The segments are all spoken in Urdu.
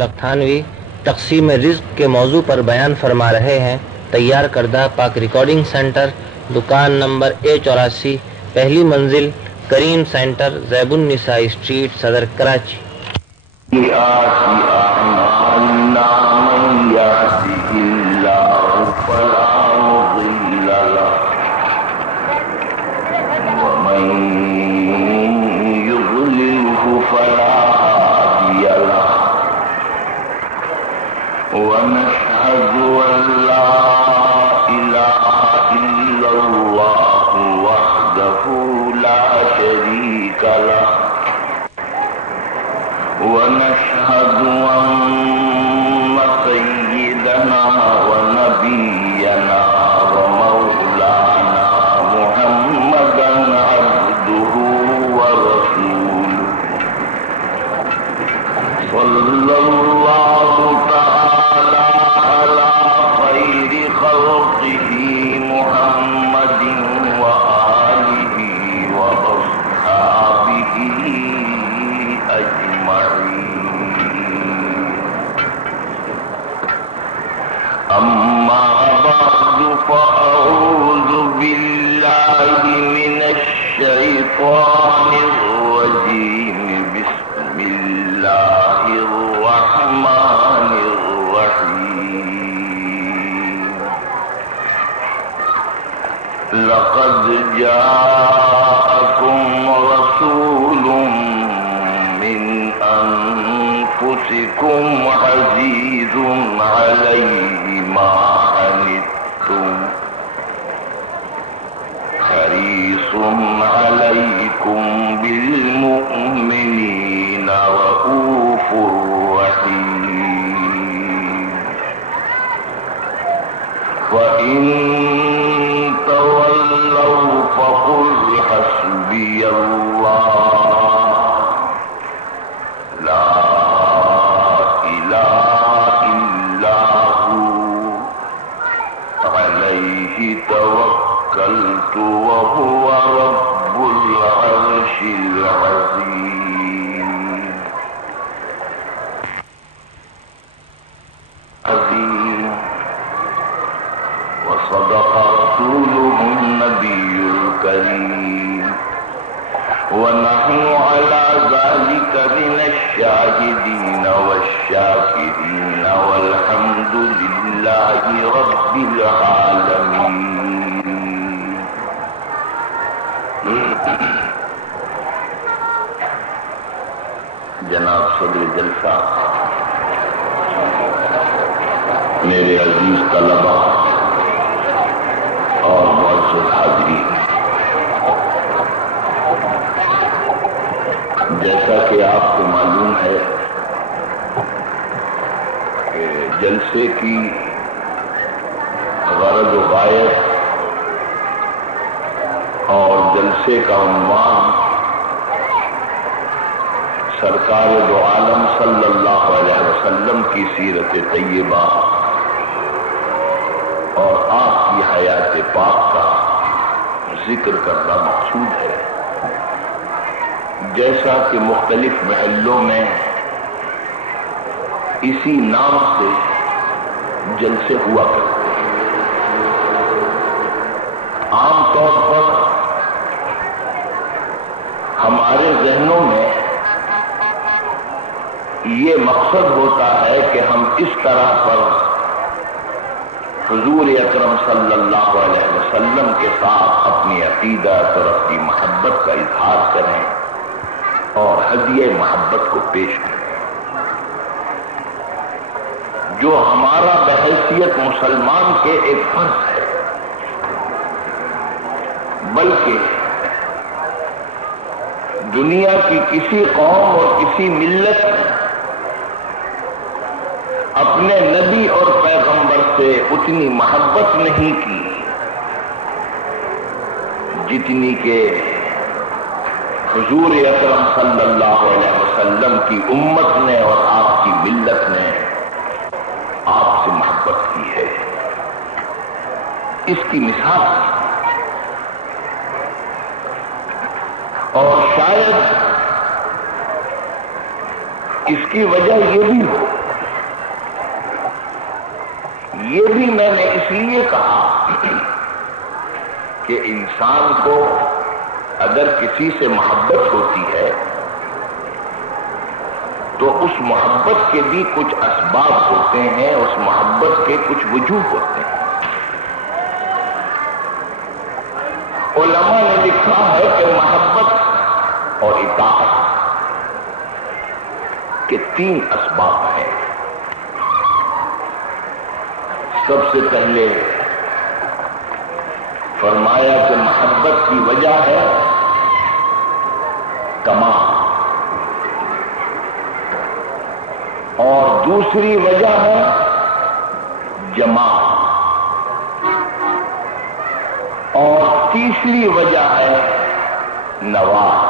لکھانوی تقسیم رزق کے موضوع پر بیان فرما رہے ہیں۔ تیار کردہ پاک ریکارڈنگ سینٹر، دکان نمبر A84، پہلی منزل، کریم سینٹر، زیب النساء اسٹریٹ، صدر کراچی۔ ونشهد أن لا إله إلا الله وحده لا شريك له ونشهد أن سيدنا ونبينا ومولانا محمدا عبده ورسوله صلى الله تعالى على خير خلقه محمد وآله وأصحابه أجمعين. أما بعد فأعوذ بالله من الشيطان الرجيم. بسم الله الرحمن الرحيم. لقد جاءكم رسول من أنفسكم عزيز عليه ما عنتم حريص عليكم بالمؤمنين رؤوف رحيم. وإن تولوا فقل حسبي الله لا إله إلا هو عليه توكلت وهو رب العرش العظيم. وصدق رسوله النبي الكريم ونحن على ذلك من الشاهدين والشاكرين والحمد لله رب العالمين. جناب صدر جلسہ، میرے عزیز طلبہ اور معزز حاضرین، جیسا کہ آپ کو معلوم ہے کہ جلسے کی غرض و غایت اور جلسے کا عنوان سرکار دو عالم صلی اللہ علیہ وسلم کی سیرت طیبہ اور آپ کی حیات پاک کا ذکر کرنا مقصود ہے. جیسا کہ مختلف محلوں میں اسی نام سے جلسے ہوا کرتے ہیں. عام طور پر ہمارے ذہنوں میں یہ مقصد ہوتا ہے کہ ہم اس طرح پر حضور اکرم صلی اللہ علیہ وسلم کے ساتھ اپنی عقیدت اور اپنی محبت کا اظہار کریں اور ہدیہ محبت کو پیش کریں، جو ہمارا بحیثیت مسلمان کے ایک فرض ہے. بلکہ دنیا کی کسی قوم اور کسی ملت نے اپنے نبی اور پیغمبر سے اتنی محبت نہیں کی جتنی کہ حضور اکرم صلی اللہ علیہ وسلم کی امت نے اور آپ کی ملت نے آپ سے محبت کی ہے. اس کی مثال اور شاید اس کی وجہ یہ بھی ہو یہ بھی میں نے اس لیے کہا کہ انسان کو اگر کسی سے محبت ہوتی ہے تو اس محبت کے بھی کچھ اسباب ہوتے ہیں، اس محبت کے کچھ وجوہ ہوتے ہیں۔ علماء نے لکھا ہے کہ محبت اور اطاعت کے 3 اسباب ہیں۔ سب سے پہلے فرمایا کہ محبت کی وجہ ہے کمال، اور دوسری وجہ ہے جمال، اور تیسری وجہ ہے نواز۔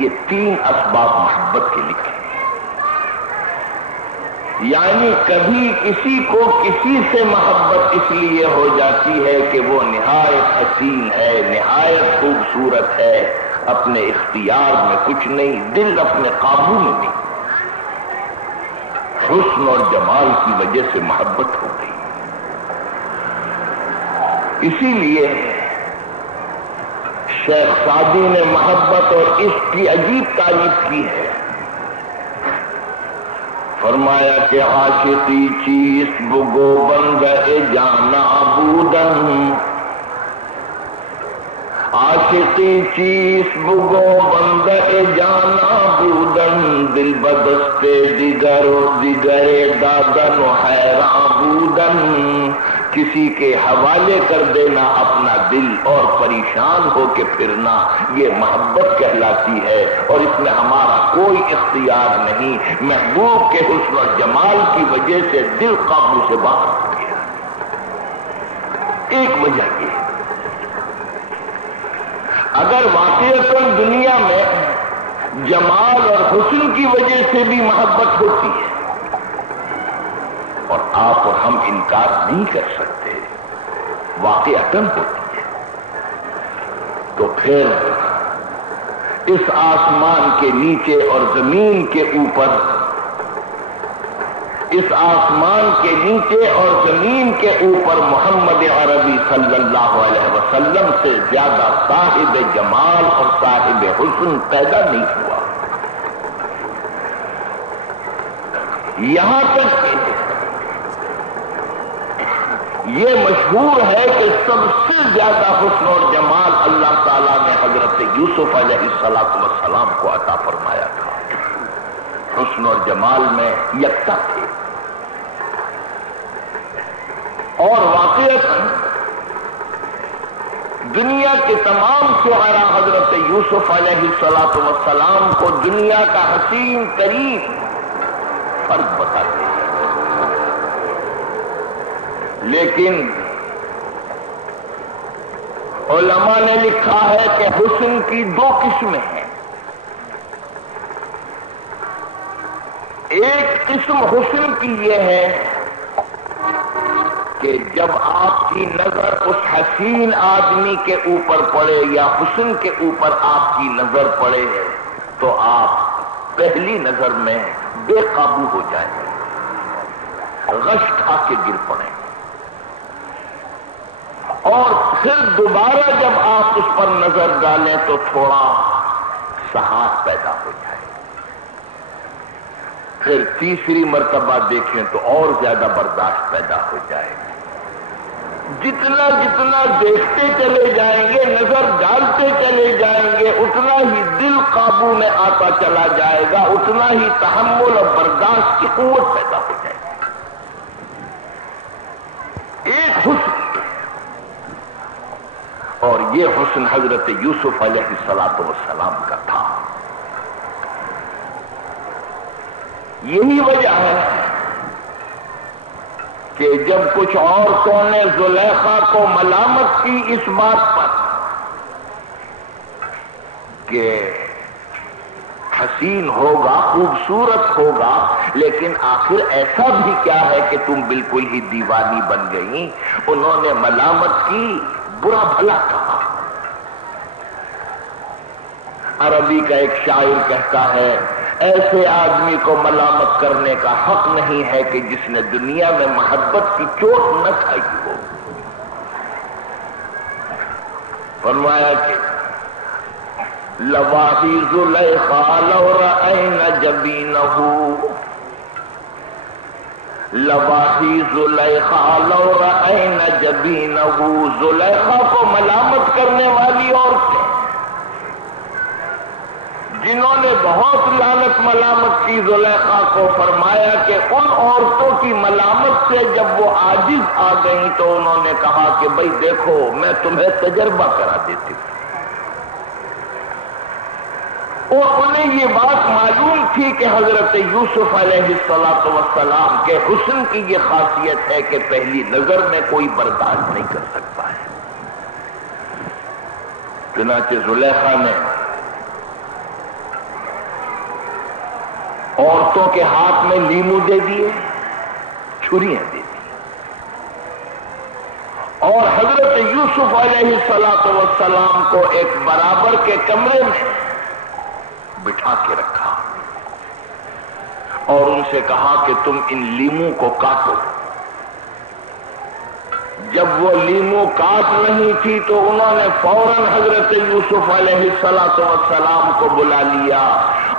یہ 3 اسباب محبت کے لکھے ہیں۔ یعنی کبھی کسی کو کسی سے محبت اس لیے ہو جاتی ہے کہ وہ نہایت حسین ہے، نہایت خوبصورت ہے، اپنے اختیار میں کچھ نہیں، دل اپنے قابو میں نہیں، حسن اور جمال کی وجہ سے محبت ہو گئی۔ اسی لیے شیخ سعدی نے محبت اور عشق کی عجیب تعریف کی ہے۔ فرمایا کہ عاشقی چیست بگو بندہ جانا بودن، عاشقی چیست بگو بندہ جانا بودن، دل بدست دیگر و دیگر دادن و حیران بودن، کسی کے حوالے کر دینا اپنا دل اور پریشان ہو کے پھرنا، یہ محبت کہلاتی ہے، اور اس میں ہمارا کوئی اختیار نہیں۔ محبوب کے حسن اور جمال کی وجہ سے دل قابو سے باہر ہو گیا۔ ایک وجہ یہ ہے۔ اگر واقعتاً دنیا میں جمال اور حسن کی وجہ سے بھی محبت ہوتی ہے، اور آپ اور ہم انکار نہیں کر سکتے، واقعتاً ہوتی ہے، تو پھر اس آسمان کے نیچے اور زمین کے اوپر، اس آسمان کے نیچے اور زمین کے اوپر محمد عربی صلی اللہ علیہ وسلم سے زیادہ صاحب جمال اور صاحب حسن پیدا نہیں ہوا۔ یہاں تک کہ یہ مشہور ہے کہ سب سے زیادہ حسن اور جمال اللہ تعالیٰ نے حضرت یوسف علیہ السلام کو عطا فرمایا تھا۔ حسن اور جمال میں یکتا تھے، اور واقعتاً دنیا کے تمام شعراء حضرت یوسف علیہ السلام کو دنیا کا حسین ترین فرد بتاتے ہیں، لیکن علماء نے لکھا ہے کہ حسن کی 2 قسمیں ہیں۔ ایک قسم حسن کی یہ ہے کہ جب آپ کی نظر اس حسین آدمی کے اوپر پڑے یا حسن کے اوپر آپ کی نظر پڑے تو آپ پہلی نظر میں بے قابو ہو جائیں، غش کھا کے گر پڑیں، اور پھر دوبارہ جب آپ اس پر نظر ڈالیں تو تھوڑا سہاس پیدا ہو جائے، پھر تیسری مرتبہ دیکھیں تو اور زیادہ برداشت پیدا ہو جائے۔ جتنا جتنا دیکھتے چلے جائیں گے، نظر ڈالتے چلے جائیں گے، اتنا ہی دل قابو میں آتا چلا جائے گا، اتنا ہی تحمل اور برداشت کی قوت پیدا ہو جائے گی۔ ایک حسن، اور یہ حسن حضرت یوسف علیہ السلام کا تھا۔ یہی وجہ ہے کہ جب کچھ عورتوں نے زلیخا کو ملامت کی اس بات پر کہ حسین ہوگا، خوبصورت ہوگا، لیکن آخر ایسا بھی کیا ہے کہ تم بالکل ہی دیوانی بن گئی، انہوں نے ملامت کی، برا بھلا کہا۔ عربی کا ایک شاعر کہتا ہے ایسے آدمی کو ملامت کرنے کا حق نہیں ہے کہ جس نے دنیا میں محبت کی چوٹ نہ کھائی ہو۔ فرمایا کہ لواحی زلیخا لو رأین جبینہ، لواحی زلیخا لو رأین جبینہ، زلیخا کو ملامت کرنے والی عورتیں جنہوں نے بہت لعنت ملامت کی زلیخا کو، فرمایا کہ ان عورتوں کی ملامت سے جب وہ عاجز آ گئیں تو انہوں نے کہا کہ بھئی دیکھو میں تمہیں تجربہ کرا دیتی ہوں۔ اور انہیں یہ بات معلوم تھی کہ حضرت یوسف علیہ السلام کے حسن کی یہ خاصیت ہے کہ پہلی نظر میں کوئی برداشت نہیں کر سکتا ہے۔ چنانچہ زلیخا نے عورتوں کے ہاتھ میں لیمو دے دیے، چھریاں دے دی، اور حضرت یوسف علیہ السلام کو ایک برابر کے کمرے میں بٹھا کے رکھا اور ان سے کہا کہ تم ان لیموں کو کاٹو۔ جب وہ لیمو کاٹ نہیں تھی تو انہوں نے فوراً حضرت یوسف علیہ السلام کو بلا لیا،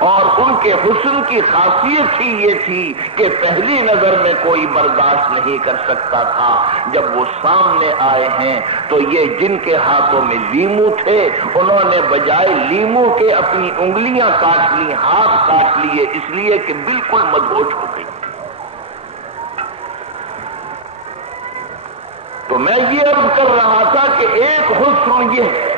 اور ان کے حسن کی خاصیت ہی یہ تھی کہ پہلی نظر میں کوئی برداشت نہیں کر سکتا تھا۔ جب وہ سامنے آئے ہیں تو یہ جن کے ہاتھوں میں لیمو تھے انہوں نے بجائے لیمو کے اپنی انگلیاں کاٹ لی، ہاتھ کاٹ لیے، اس لیے کہ بالکل مدہوش ہو گئی۔ تو میں یہ عرض کر رہا تھا کہ ایک حسن یہ ہے،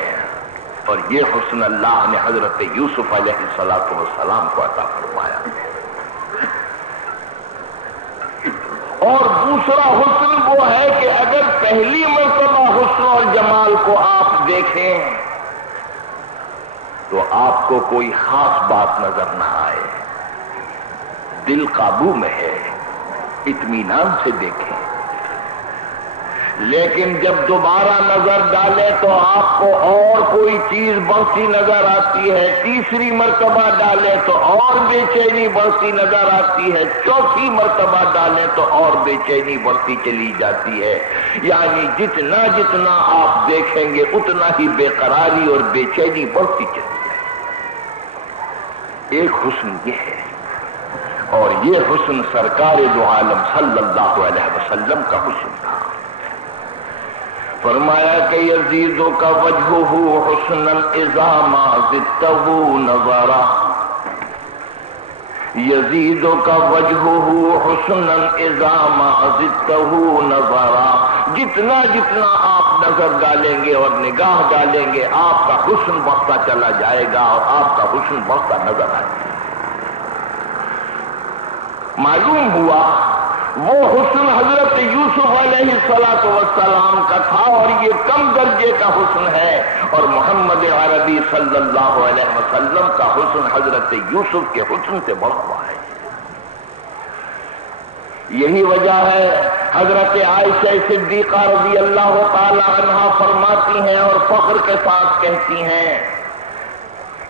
اور یہ حسن اللہ نے حضرت یوسف علیہ السلام کو عطا فرمایا۔ اور دوسرا حسن وہ ہے کہ اگر پہلی مرتبہ حسن اور جمال کو آپ دیکھیں تو آپ کو کوئی خاص بات نظر نہ آئے، دل قابو میں ہے، اطمینان سے دیکھیں، لیکن جب دوبارہ نظر ڈالیں تو آپ کو اور کوئی چیز بڑھتی نظر آتی ہے، تیسری مرتبہ ڈالیں تو اور بے چینی بڑھتی نظر آتی ہے، چوتھی مرتبہ ڈالیں تو اور بے چینی بڑھتی چلی جاتی ہے، یعنی جتنا جتنا آپ دیکھیں گے اتنا ہی بے قراری اور بے چینی بڑھتی چلی جائے۔ ایک حسن یہ ہے، اور یہ حسن سرکار دو عالم صلی اللہ علیہ وسلم کا حسن تھا۔ فرمایا کہ یزید کا وجہ حسنا اذا ما زدته نظرا، یزید کا وجہ حسنا اذا ما زدته نظرا، جتنا جتنا آپ نظر ڈالیں گے اور نگاہ ڈالیں گے آپ کا حسن بڑھتا چلا جائے گا اور آپ کا حسن بڑھتا نظر آئے گا۔ معلوم ہوا وہ حسن حضرت یوسف علیہ السلام کا تھا، اور یہ کم درجے کا حسن ہے، اور محمد عربی صلی اللہ علیہ وسلم کا حسن حضرت یوسف کے حسن سے بڑا ہوا ہے۔ یہی وجہ ہے حضرت عائشہ صدیقہ رضی اللہ تعالی عنہا فرماتی ہیں اور فخر کے ساتھ کہتی ہیں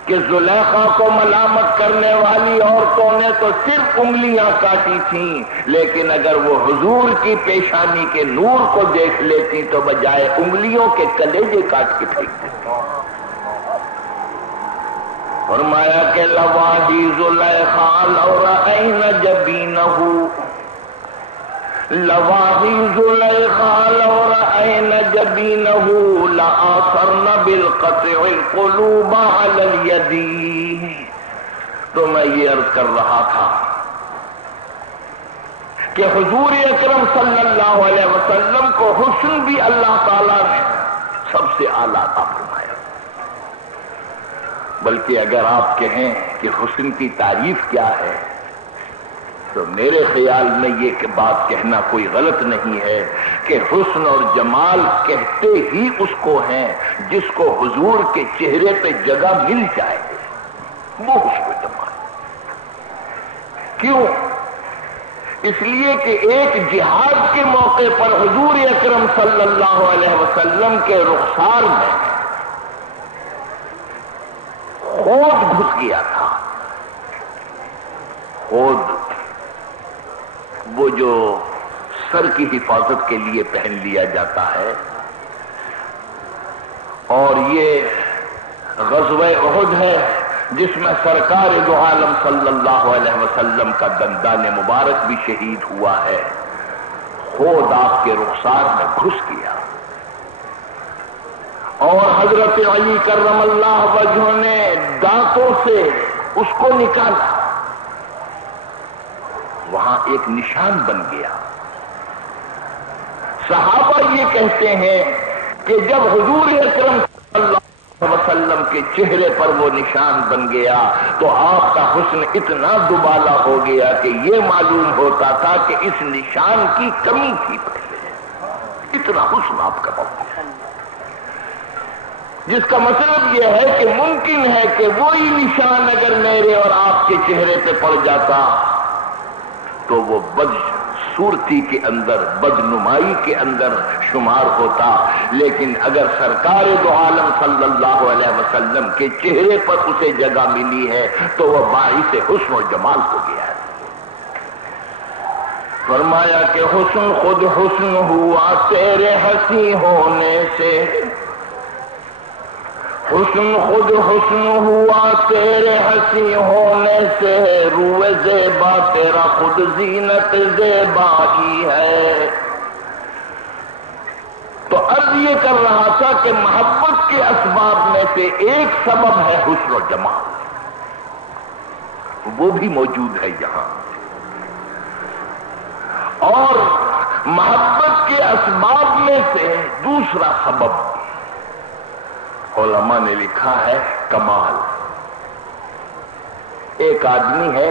کہ زلیخا کو ملامت کرنے والی عورتوں نے تو صرف انگلیاں کاٹی تھیں، لیکن اگر وہ حضور کی پیشانی کے نور کو دیکھ لیتی تو بجائے انگلیوں کے کلیجے کاٹ کے پھینک دیتی۔ فرمایا کہ لواحی زلیخا لو رأین جبینہ، لواحی زلیخا لو رأین جبینہ لآثرن بالقطع القلوب علی الید۔ تو میں یہ عرض کر رہا تھا کہ حضور اکرم صلی اللہ علیہ وسلم کو حسن بھی اللہ تعالیٰ نے سب سے اعلیٰ عطا فرمایا، بلکہ اگر آپ کہیں کہ حسن کی تعریف کیا ہے تو میرے خیال میں یہ بات کہنا کوئی غلط نہیں ہے کہ حسن اور جمال کہتے ہی اس کو ہیں جس کو حضور کے چہرے پہ جگہ مل جائے، وہ حسن و جمال۔ کیوں؟ اس لیے کہ ایک جہاد کے موقع پر حضور اکرم صلی اللہ علیہ وسلم کے رخسار میں خون گھس گیا تھا، خود وہ جو سر کی حفاظت کے لیے پہن لیا جاتا ہے، اور یہ غزوہ احد ہے جس میں سرکار دو عالم صلی اللہ علیہ وسلم کا دندان مبارک بھی شہید ہوا ہے، خود آپ کے رخسار میں گھس گیا اور حضرت علی کرم اللہ وجہہ نے دانتوں سے اس کو نکالا، وہاں ایک نشان بن گیا۔ صحابہ یہ کہتے ہیں کہ جب حضور اکرم صلی اللہ علیہ وسلم کے چہرے پر وہ نشان بن گیا تو آپ کا حسن اتنا دوبالا ہو گیا کہ یہ معلوم ہوتا تھا کہ اس نشان کی کمی تھی پہلے، اتنا حسن آپ کا ہو گیا، جس کا مطلب یہ ہے کہ ممکن ہے کہ وہی نشان اگر میرے اور آپ کے چہرے پہ پڑ جاتا تو وہ بدصورتی کے اندر، بدنمائی کے اندر شمار ہوتا، لیکن اگر سرکار دو عالم صلی اللہ علیہ وسلم کے چہرے پر اسے جگہ ملی ہے تو وہ باعث حسن و جمال ہو گیا ہے۔ فرمایا کہ حسن خود حسن ہوا تیرے ہنسی ہونے سے، حسن خود حسن ہوا تیرے ہنسی ہونے سے، روئے زیبا تیرا خود زینت زیبائی ہے۔ تو عرض یہ کر رہا تھا کہ محبت کے اسباب میں سے ایک سبب ہے حسن و جمال، وہ بھی موجود ہے یہاں، اور محبت کے اسباب میں سے دوسرا سبب علماء نے لکھا ہے کمال۔ ایک آدمی ہے،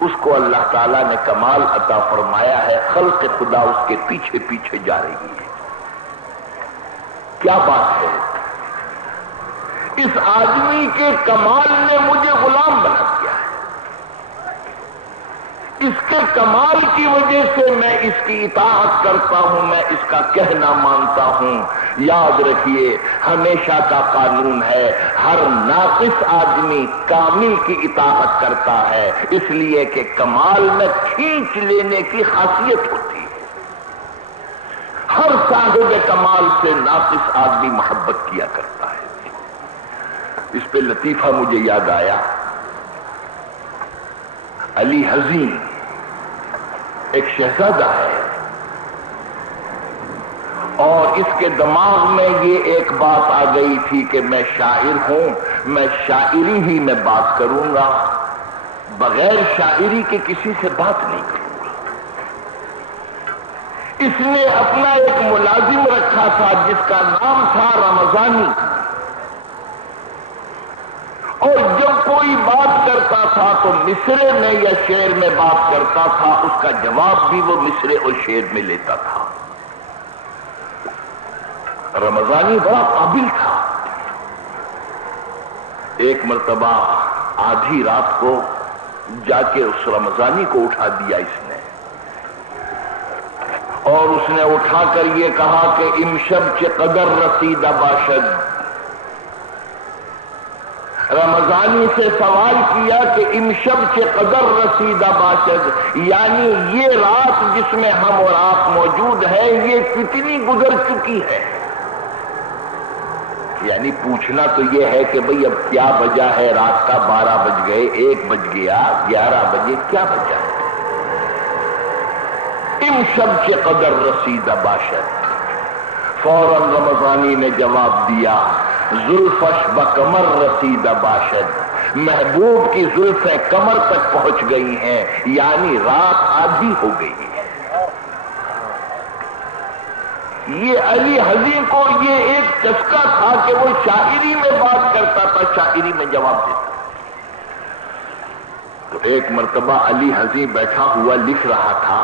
اس کو اللہ تعالیٰ نے کمال عطا فرمایا ہے، خلق خدا اس کے پیچھے پیچھے جا رہی ہے۔ کیا بات ہے؟ اس آدمی کے کمال نے مجھے غلام بنا دیا ہے، اس کے کمال کی وجہ سے میں اس کی اطاعت کرتا ہوں، میں اس کا کہنا مانتا ہوں۔ یاد رکھیے ہمیشہ کا قانون ہے، ہر ناقص آدمی کامل کی اطاعت کرتا ہے، اس لیے کہ کمال میں کھینچ لینے کی خاصیت ہوتی ہے۔ ہر صاحب کمال سے ناقص آدمی محبت کیا کرتا ہے۔ اس پہ لطیفہ مجھے یاد آیا، علی حزین ایک شہزادہ ہے، اور اس کے دماغ میں یہ ایک بات آ گئی تھی کہ میں شاعر ہوں، میں شاعری ہی میں بات کروں گا، بغیر شاعری کے کسی سے بات نہیں کروں گا۔ اس نے اپنا ایک ملازم رکھا تھا جس کا نام تھا رمضانی، اور جب کوئی بات کرتا تھا تو مصرے میں یا شعر میں بات کرتا تھا، اس کا جواب بھی وہ مصرے اور شعر میں لیتا تھا۔ رمضانی بڑا قابل تھا۔ ایک مرتبہ آدھی رات کو جا کے اس رمضانی کو اٹھا دیا اس نے، اور اس نے اٹھا کر یہ کہا کہ امشب چه قدر رسیدہ باشد۔ رمضانی سے سوال کیا کہ امشب چه قدر رسیدہ باشد، یعنی یہ رات جس میں ہم اور آپ موجود ہیں یہ کتنی گزر چکی ہے۔ یعنی پوچھنا تو یہ ہے کہ بھئی اب کیا بجا ہے، رات کا 12 بج گئے، 1 بج گیا، 11 بجے، کیا بجا ہے؟ امشب چه قدر رسیدہ باشد۔ فوراً رمضانی نے جواب دیا زلفش بکمر رسیدہ باشد، محبوب کی زلفیں کمر تک پہنچ گئی ہیں، یعنی رات آدھی ہو گئی ہے۔ یہ علی حزین کو یہ ایک چسکا تھا کہ وہ شاعری میں بات کرتا تھا، شاعری میں جواب دیتا تھا۔ تو ایک مرتبہ علی حزین بیٹھا ہوا لکھ رہا تھا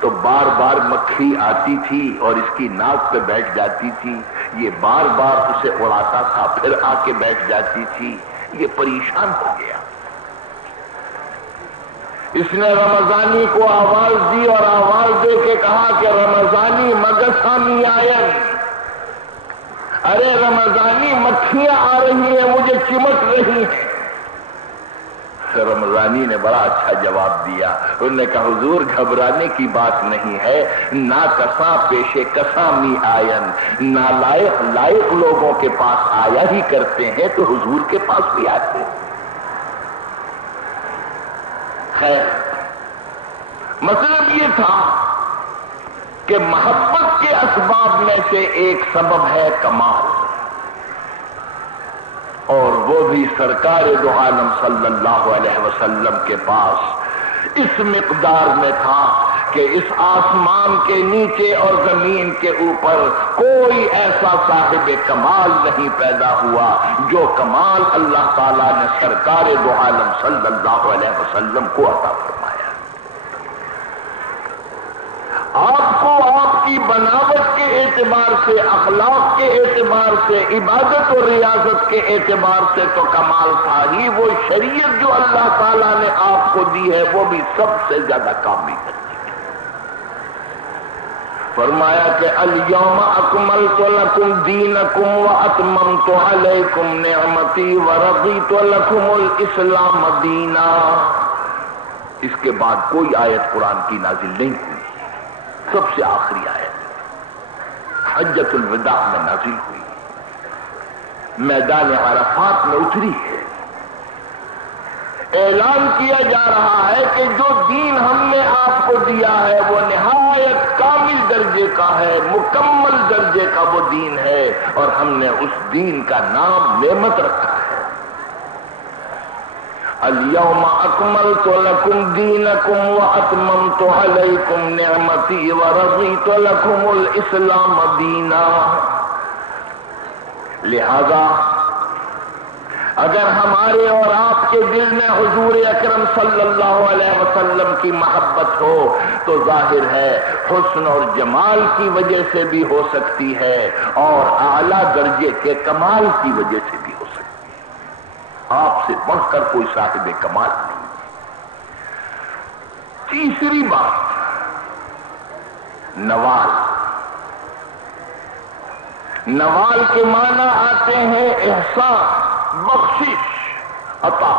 تو بار بار مکھی آتی تھی اور اس کی ناک پہ بیٹھ جاتی تھی، یہ بار بار اسے اڑاتا تھا، پھر آ کے بیٹھ جاتی تھی، یہ پریشان ہو گیا۔ اس نے رمضانی کو آواز دی اور آواز دے کے کہا کہ رمضانی مگسامی آئین، ارے رمضانی مکھیاں آ رہی ہیں، مجھے چمٹ رہی ہیں۔ رمضانی نے بڑا اچھا جواب دیا. انہوں نے کہا حضور گھبرانے کی بات نہیں ہے، نا کساں پیشے کساں می آین، نالائق لائق لوگوں کے پاس آیا ہی کرتے ہیں تو حضور کے پاس بھی آتے ہیں. خیر مطلب یہ تھا کہ محبت کے اسباب میں سے ایک سبب ہے کمال، اور وہ بھی سرکار دو عالم صلی اللہ علیہ وسلم کے پاس اس مقدار میں تھا کہ اس آسمان کے نیچے اور زمین کے اوپر کوئی ایسا صاحب کمال نہیں پیدا ہوا جو کمال اللہ تعالیٰ نے سرکار دو عالم صلی اللہ علیہ وسلم کو عطا فرمایا. آپ کو آپ کی بناوٹ کے اعتبار سے، اخلاق کے اعتبار سے، عبادت اور ریاضت کے اعتبار سے تو کمال تھا ہی، وہ شریعت جو اللہ تعالیٰ نے آپ کو دی ہے وہ بھی سب سے زیادہ کامل ہے. فرمایا کہ الیوم اکملت لکم دینکم واتممت علیکم نعمتی ورضیت لکم الاسلام دینا. اس کے بعد کوئی آیت قرآن کی نازل نہیں ہوئی. سب سے آخری آیت حجۃ الوداع میں نازل ہوئی، میدان عرفات میں اتری ہے. اعلان کیا جا رہا ہے کہ جو دین ہم نے آپ کو دیا ہے وہ نہایت کامل درجے کا ہے، مکمل درجے کا وہ دین ہے، اور ہم نے اس دین کا نام نعمت رکھا ہے. الیوم اکملت لکم دینکم واتممت علیکم نعمتی ورضیت لکم الاسلام دینا. لہذا اگر ہمارے اور آپ کے دل میں حضور اکرم صلی اللہ علیہ وسلم کی محبت ہو تو ظاہر ہے حسن اور جمال کی وجہ سے بھی ہو سکتی ہے اور اعلیٰ درجے کے کمال کی وجہ سے بھی ہو سکتی ہے. آپ سے بڑھ کر کوئی صاحب کمال نہیں. تیسری بات نوال. نوال کے معنی آتے ہیں احسان، بخشش، عطا.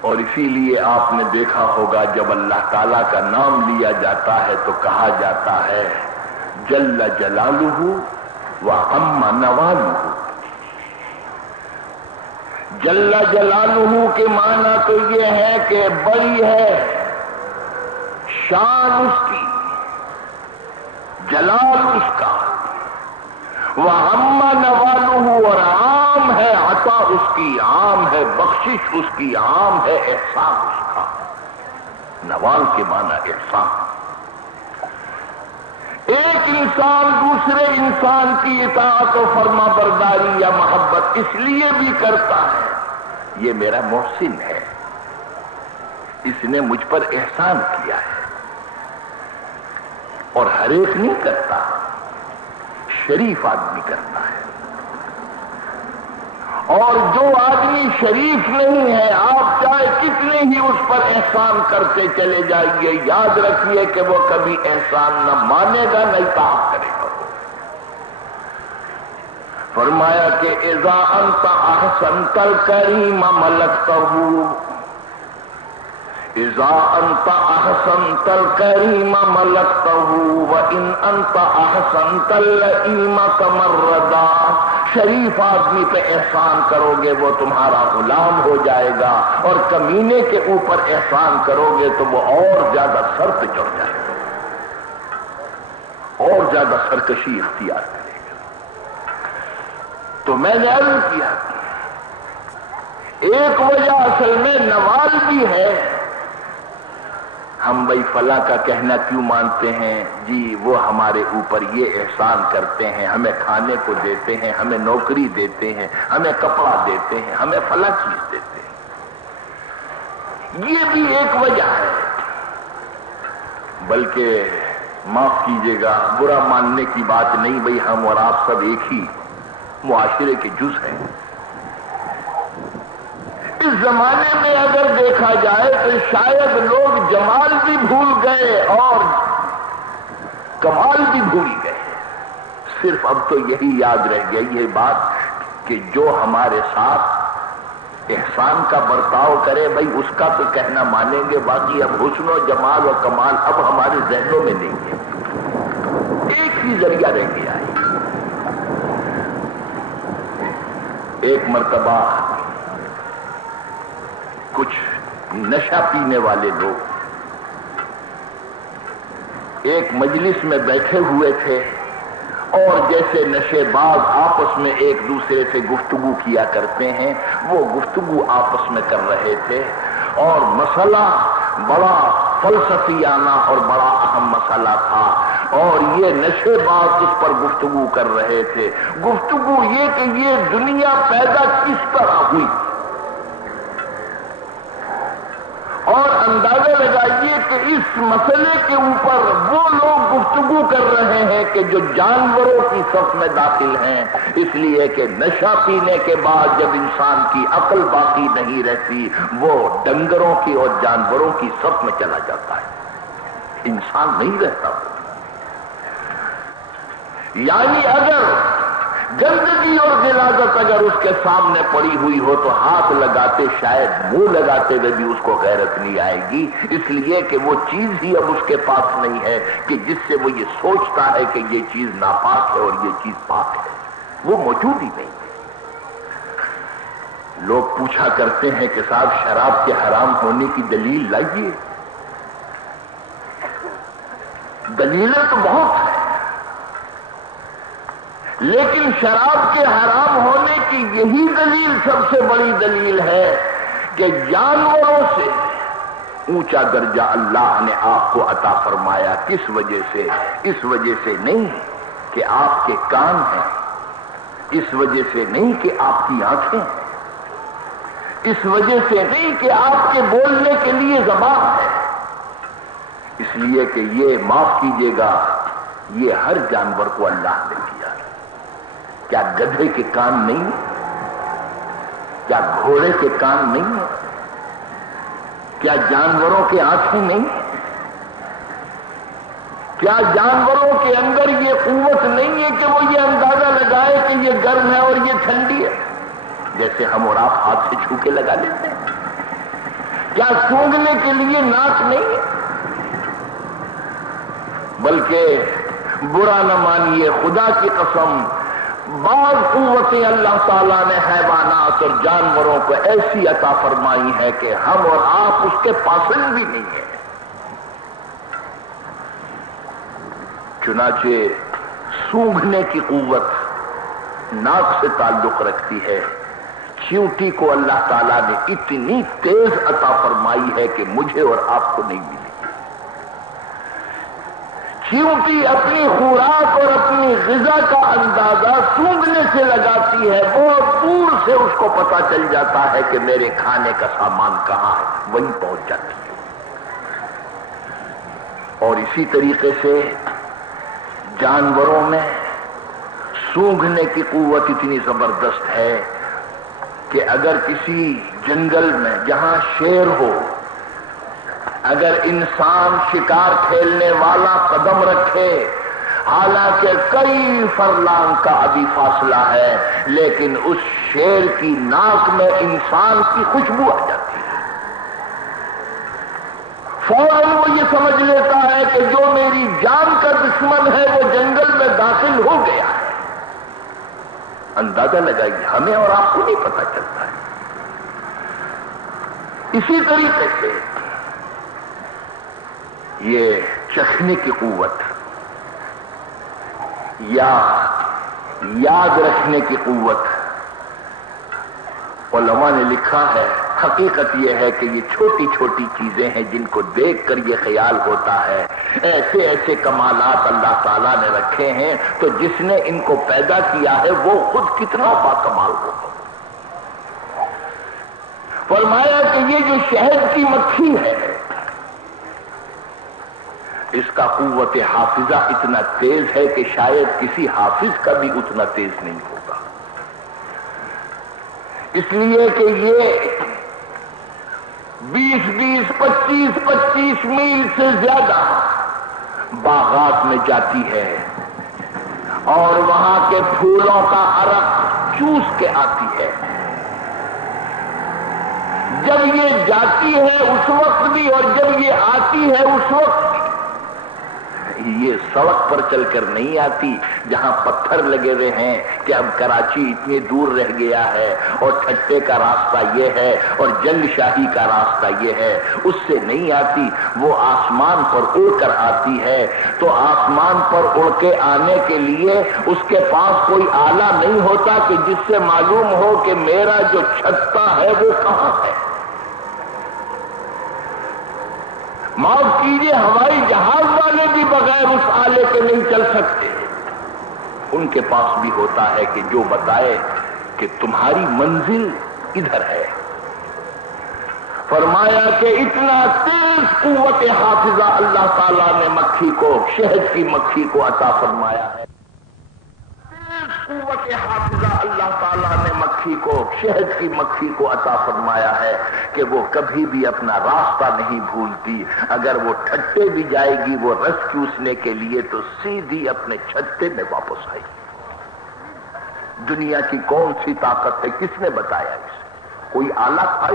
اور اسی لیے آپ نے دیکھا ہوگا جب اللہ تعالیٰ کا نام لیا جاتا ہے تو کہا جاتا ہے جل جلالہ وعم نوالہ. جل جلالہ کے معنی تو یہ ہے کہ بڑی ہے شان اس کی، جلال اس کا، وعم نوالہ اور عام ہے عطا اس کی، عام ہے بخشش اس کی، عام ہے احسان اس کا. نوال کے معنی احسان. ایک انسان دوسرے انسان کی اطاعت و فرما برداری یا محبت اس لیے بھی کرتا ہے یہ میرا محسن ہے، اس نے مجھ پر احسان کیا ہے. اور ہر ایک نہیں کرتا، شریف آدمی کرتا ہے. اور جو آدمی شریف نہیں ہے آپ چاہے کتنے ہی اس پر احسان کرتے چلے جائیے، یاد رکھیے کہ وہ کبھی احسان نہ مانے گا نہ اطاعت کرے گا. فرمایا کہ اذا انت احسنت الکریم ملکتہ، اذا انت احسنت الکریم ملکتہ وان انت احسنت اللئیم تمردا. شریف آدمی پہ احسان کرو گے وہ تمہارا غلام ہو جائے گا، اور کمینے کے اوپر احسان کرو گے تو وہ اور زیادہ سر پہ چڑھ جائے گا، اور زیادہ سرکشی اختیار کرے گا. تو میں نے عرض کیا ایک وجہ اصل میں نوال بھی ہے. ہم بھائی فلاں کا کہنا کیوں مانتے ہیں جی، وہ ہمارے اوپر یہ احسان کرتے ہیں، ہمیں کھانے کو دیتے ہیں، ہمیں نوکری دیتے ہیں، ہمیں کپڑا دیتے ہیں، ہمیں فلاں چیز دیتے ہیں. یہ بھی ایک وجہ ہے. بلکہ معاف کیجیے گا برا ماننے کی بات نہیں، بھائی ہم اور آپ سب ایک ہی معاشرے کے جز ہیں. اس زمانے میں اگر دیکھا جائے تو شاید لوگ جمال بھی بھول گئے اور کمال بھی بھول گئے. صرف اب تو یہی یاد رہ گئی یہ بات کہ جو ہمارے ساتھ احسان کا برتاؤ کرے بھائی اس کا تو کہنا مانیں گے، باقی اب حسن و جمال و کمال اب ہمارے ذہنوں میں نہیں ہے، ایک ہی ذریعہ رہ گیا ہے۔ ایک مرتبہ کچھ نشہ پینے والے لوگ ایک مجلس میں بیٹھے ہوئے تھے اور جیسے نشے باز آپس میں ایک دوسرے سے گفتگو کیا کرتے ہیں وہ گفتگو آپس میں کر رہے تھے، اور مسئلہ بڑا فلسفیانہ اور بڑا اہم مسئلہ تھا، اور یہ نشے باز اس پر گفتگو کر رہے تھے۔ گفتگو یہ کہ یہ دنیا پیدا کس طرح ہوئی، اور اندازہ لگائیے کہ اس مسئلے کے اوپر وہ لوگ گفتگو کر رہے ہیں کہ جو جانوروں کی صف میں داخل ہیں، اس لیے کہ نشہ پینے کے بعد جب انسان کی عقل باقی نہیں رہتی وہ ڈنگروں کی اور جانوروں کی صف میں چلا جاتا ہے، انسان نہیں رہتا۔ یعنی اگر گندگی اور غلاظت اگر اس کے سامنے پڑی ہوئی ہو تو ہاتھ لگاتے شاید منہ لگاتے ہوئے بھی اس کو غیرت نہیں آئے گی، اس لیے کہ وہ چیز ہی اب اس کے پاس نہیں ہے کہ جس سے وہ یہ سوچتا ہے کہ یہ چیز ناپاک ہے اور یہ چیز پاک ہے، وہ موجود ہی نہیں ہے۔ لوگ پوچھا کرتے ہیں کہ صاحب شراب کے حرام ہونے کی دلیل لائیے، دلیلیں تو بہت ہیں، لیکن شراب کے حرام ہونے کی یہی دلیل سب سے بڑی دلیل ہے کہ جانوروں سے اونچا درجہ اللہ نے آپ کو عطا فرمایا۔ کس وجہ سے؟ اس وجہ سے نہیں کہ آپ کے کان ہیں، اس وجہ سے نہیں کہ آپ کی آنکھیں ہیں، اس وجہ سے نہیں کہ آپ کے بولنے کے لیے زبان ہے، اس لیے کہ یہ معاف کیجیے گا یہ ہر جانور کو اللہ نے دیا۔ کیا گدھے کے کان نہیں ہیں؟ کیا گھوڑے کے کان نہیں ہیں؟ کیا جانوروں کے آنکھیں نہیں ہیں؟ کیا جانوروں کے اندر یہ قوت نہیں ہے کہ وہ یہ اندازہ لگائے کہ یہ گرم ہے اور یہ ٹھنڈی ہے، جیسے ہم اور آپ ہاتھ سے چھو کے لگا لیتے ہیں؟ کیا سونگھنے کے لیے ناک نہیں ہے؟ بلکہ برا نہ مانیے، خدا کی قسم بعض قوتیں اللہ تعالیٰ نے حیوانات اور جانوروں کو ایسی عطا فرمائی ہے کہ ہم اور آپ اس کے پاسند بھی نہیں ہیں۔ چنانچہ سونگھنے کی قوت ناک سے تعلق رکھتی ہے، چیونٹی کو اللہ تعالیٰ نے اتنی تیز عطا فرمائی ہے کہ مجھے اور آپ کو نہیں ملی۔ چیونٹی اپنی خوراک اور اپنی غذا کا اندازہ سونگھنے سے لگاتی ہے، بہت دور سے اس کو پتا چل جاتا ہے کہ میرے کھانے کا سامان کہاں ہے، وہیں پہنچ جاتی ہے۔ اور اسی طریقے سے جانوروں میں سونگھنے کی قوت اتنی زبردست ہے کہ اگر کسی جنگل میں جہاں شیر ہو، اگر انسان شکار کھیلنے والا قدم رکھے، حالانکہ کئی فرلانگ کا ابھی فاصلہ ہے، لیکن اس شیر کی ناک میں انسان کی خوشبو آ جاتی ہے، فوراً وہ یہ سمجھ لیتا ہے کہ جو میری جان کا دشمن ہے وہ جنگل میں داخل ہو گیا ہے۔ اندازہ لگائیے، ہمیں اور آپ کو نہیں پتا چلتا ہے۔ اسی طریقے سے یہ چکھنے کی قوت یا یاد رکھنے کی قوت، علماء نے لکھا ہے حقیقت یہ ہے کہ یہ چھوٹی چھوٹی چیزیں ہیں جن کو دیکھ کر یہ خیال ہوتا ہے ایسے ایسے کمالات اللہ تعالیٰ نے رکھے ہیں، تو جس نے ان کو پیدا کیا ہے وہ خود کتنا باکمال ہوگا۔ فرمایا کہ یہ جو شہد کی مکھی ہے اس کا قوت حافظہ اتنا تیز ہے کہ شاید کسی حافظ کا بھی اتنا تیز نہیں ہوگا، اس لیے کہ یہ 20-20, 25-25 میل سے زیادہ باغات میں جاتی ہے اور وہاں کے پھولوں کا عرق چوس کے آتی ہے، جب یہ جاتی ہے اس وقت بھی اور جب یہ آتی ہے اس وقت بھی۔ یہ سڑک پر چل کر نہیں آتی جہاں پتھر لگے ہوئے ہیں کہ اب کراچی اتنی دور رہ گیا ہے اور ٹھٹے کا راستہ یہ ہے اور جنگ شاہی کا راستہ یہ ہے، اس سے نہیں آتی، وہ آسمان پر اڑ کر آتی ہے۔ تو آسمان پر اڑ کے آنے کے لیے اس کے پاس کوئی آلہ نہیں ہوتا کہ جس سے معلوم ہو کہ میرا جو چھتا ہے وہ کہاں ہے۔ معاف کیجیے، ہوائی جہاز والے بھی بغیر اس آلے کے نہیں چل سکتے۔ ان کے پاس بھی ہوتا ہے کہ جو بتائے کہ تمہاری منزل ادھر ہے۔ فرمایا کہ اتنا تیز قوت حافظہ اللہ تعالیٰ نے مکھی کو، شہد کی مکھی کو عطا فرمایا ہے۔ قوت حافظہ اللہ تعالیٰ نے مکھی کو، شہد کی مکھی کو عطا فرمایا ہے کہ وہ کبھی بھی اپنا راستہ نہیں بھولتی۔ اگر وہ ٹھٹے بھی جائے گی وہ رس چوسنے کے لیے تو سیدھی اپنے چھتے میں واپس آئے گی۔ دنیا کی کون سی طاقت ہے؟ کس نے بتایا اسے؟ کوئی آلہ تھا؟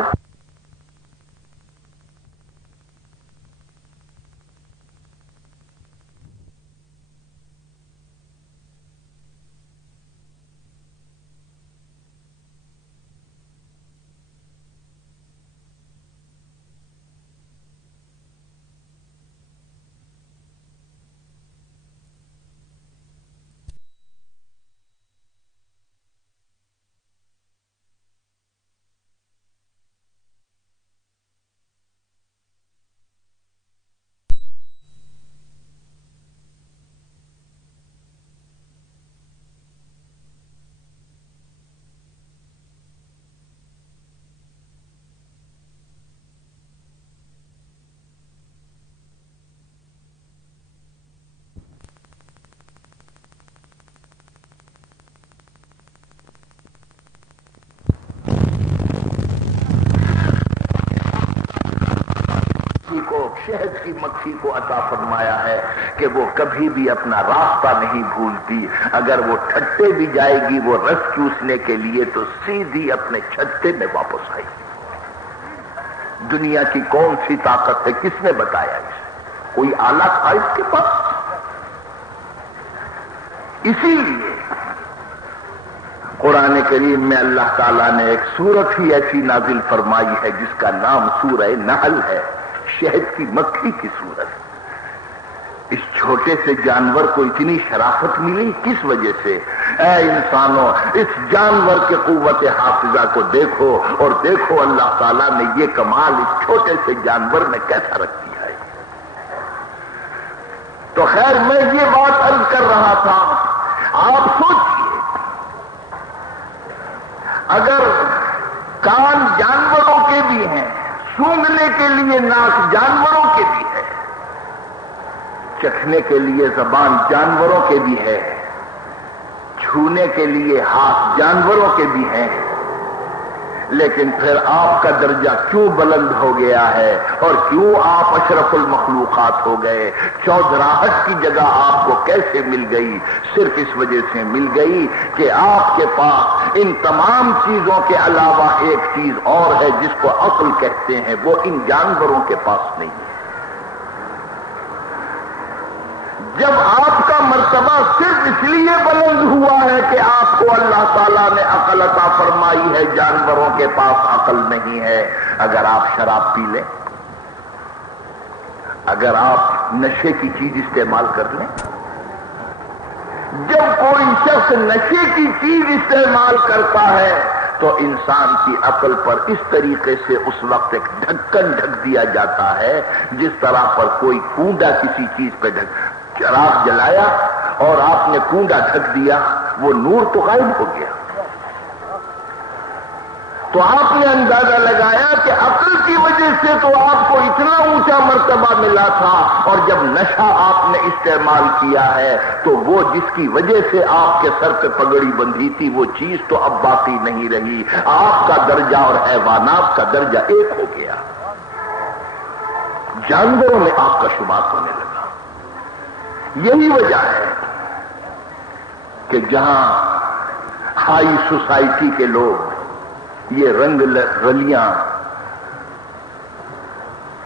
شہد کی مکھی کو عطا فرمایا ہے کہ وہ کبھی بھی اپنا راستہ نہیں بھولتی۔ اگر وہ ٹھٹے بھی جائے گی وہ رس چوسنے کے لیے تو سیدھی اپنے چھتے میں واپس آئے گی۔ دنیا کی کون سی طاقت ہے؟ کس نے بتایا اسے؟ کوئی آلہ تھا اس کے پاس؟ اسی لیے قرآن کریم میں اللہ تعالیٰ نے ایک سورت ہی ایسی نازل فرمائی ہے جس کا نام سورہ نحل ہے، شہد کی مکھی کی صورت۔ اس چھوٹے سے جانور کو اتنی شرافت ملی کس وجہ سے؟ اے انسانوں، اس جانور کے قوت حافظہ کو دیکھو اور دیکھو اللہ تعالیٰ نے یہ کمال اس چھوٹے سے جانور میں کیسا رکھ دیا ہے۔ تو خیر میں یہ بات عرض کر رہا تھا، آپ سوچئے اگر کان جانوروں کے بھی ہیں، سونگھنے کے لیے ناک جانوروں کے بھی ہے، چکھنے کے لیے زبان جانوروں کے بھی ہے، چھونے کے لیے ہاتھ جانوروں کے بھی ہیں، لیکن پھر آپ کا درجہ کیوں بلند ہو گیا ہے اور کیوں آپ اشرف المخلوقات ہو گئے؟ چودراہٹ کی جگہ آپ کو کیسے مل گئی؟ صرف اس وجہ سے مل گئی کہ آپ کے پاس ان تمام چیزوں کے علاوہ ایک چیز اور ہے جس کو عقل کہتے ہیں، وہ ان جانوروں کے پاس نہیں ہے۔ جب آپ کا مرتبہ صرف اس لیے بلند ہوا ہے کہ آپ کو اللہ تعالیٰ نے عقل عطا فرمائی ہے، جانوروں کے پاس عقل نہیں ہے۔ اگر آپ شراب پی لیں، اگر آپ نشے کی چیز استعمال کر لیں، جب کوئی شخص نشے کی چیز استعمال کرتا ہے تو انسان کی عقل پر اس طریقے سے اس وقت ایک ڈھکن ڈھک دیا جاتا ہے جس طرح پر کوئی کونڈا کسی چیز پہ چراغ جلایا اور آپ نے کونڈا ڈھک دیا، وہ نور تو غائب ہو گیا۔ تو آپ نے اندازہ لگایا کہ عقل کی وجہ سے تو آپ کو اتنا اونچا مرتبہ ملا تھا، اور جب نشہ آپ نے استعمال کیا ہے تو وہ جس کی وجہ سے آپ کے سر پہ پگڑی بندھی تھی وہ چیز تو اب باقی نہیں رہی، آپ کا درجہ اور حیوانات کا درجہ ایک ہو گیا، جانوروں میں آپ کا شمار ہونے لگا۔ یہی وجہ ہے کہ جہاں ہائی سوسائٹی کے لوگ یہ رنگ رلیاں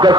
10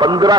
15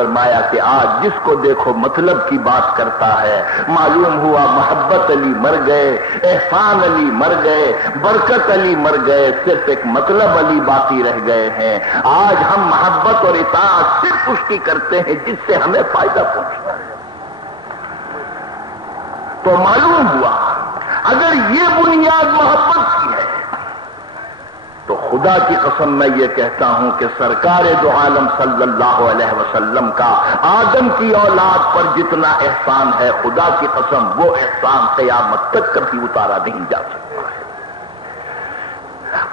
فرمایا کہ آج جس کو دیکھو مطلب کی بات کرتا ہے، معلوم ہوا محبت علی مر گئے، احسان علی مر گئے، برکت علی مر گئے، صرف ایک مطلب علی باقی رہ گئے ہیں۔ آج ہم محبت اور اطاعت صرف اس کی کرتے ہیں جس سے ہمیں فائدہ پہنچتا ہے۔ تو معلوم ہوا اگر یہ بنیاد محبت کی ہے تو خدا کی قسم میں یہ کہتا ہوں کہ سرکار دو عالم صلی اللہ علیہ وسلم کا آدم کی اولاد پر جتنا احسان ہے، خدا کی قسم وہ احسان قیامت تک کبھی اتارا نہیں جا سکتا ہے۔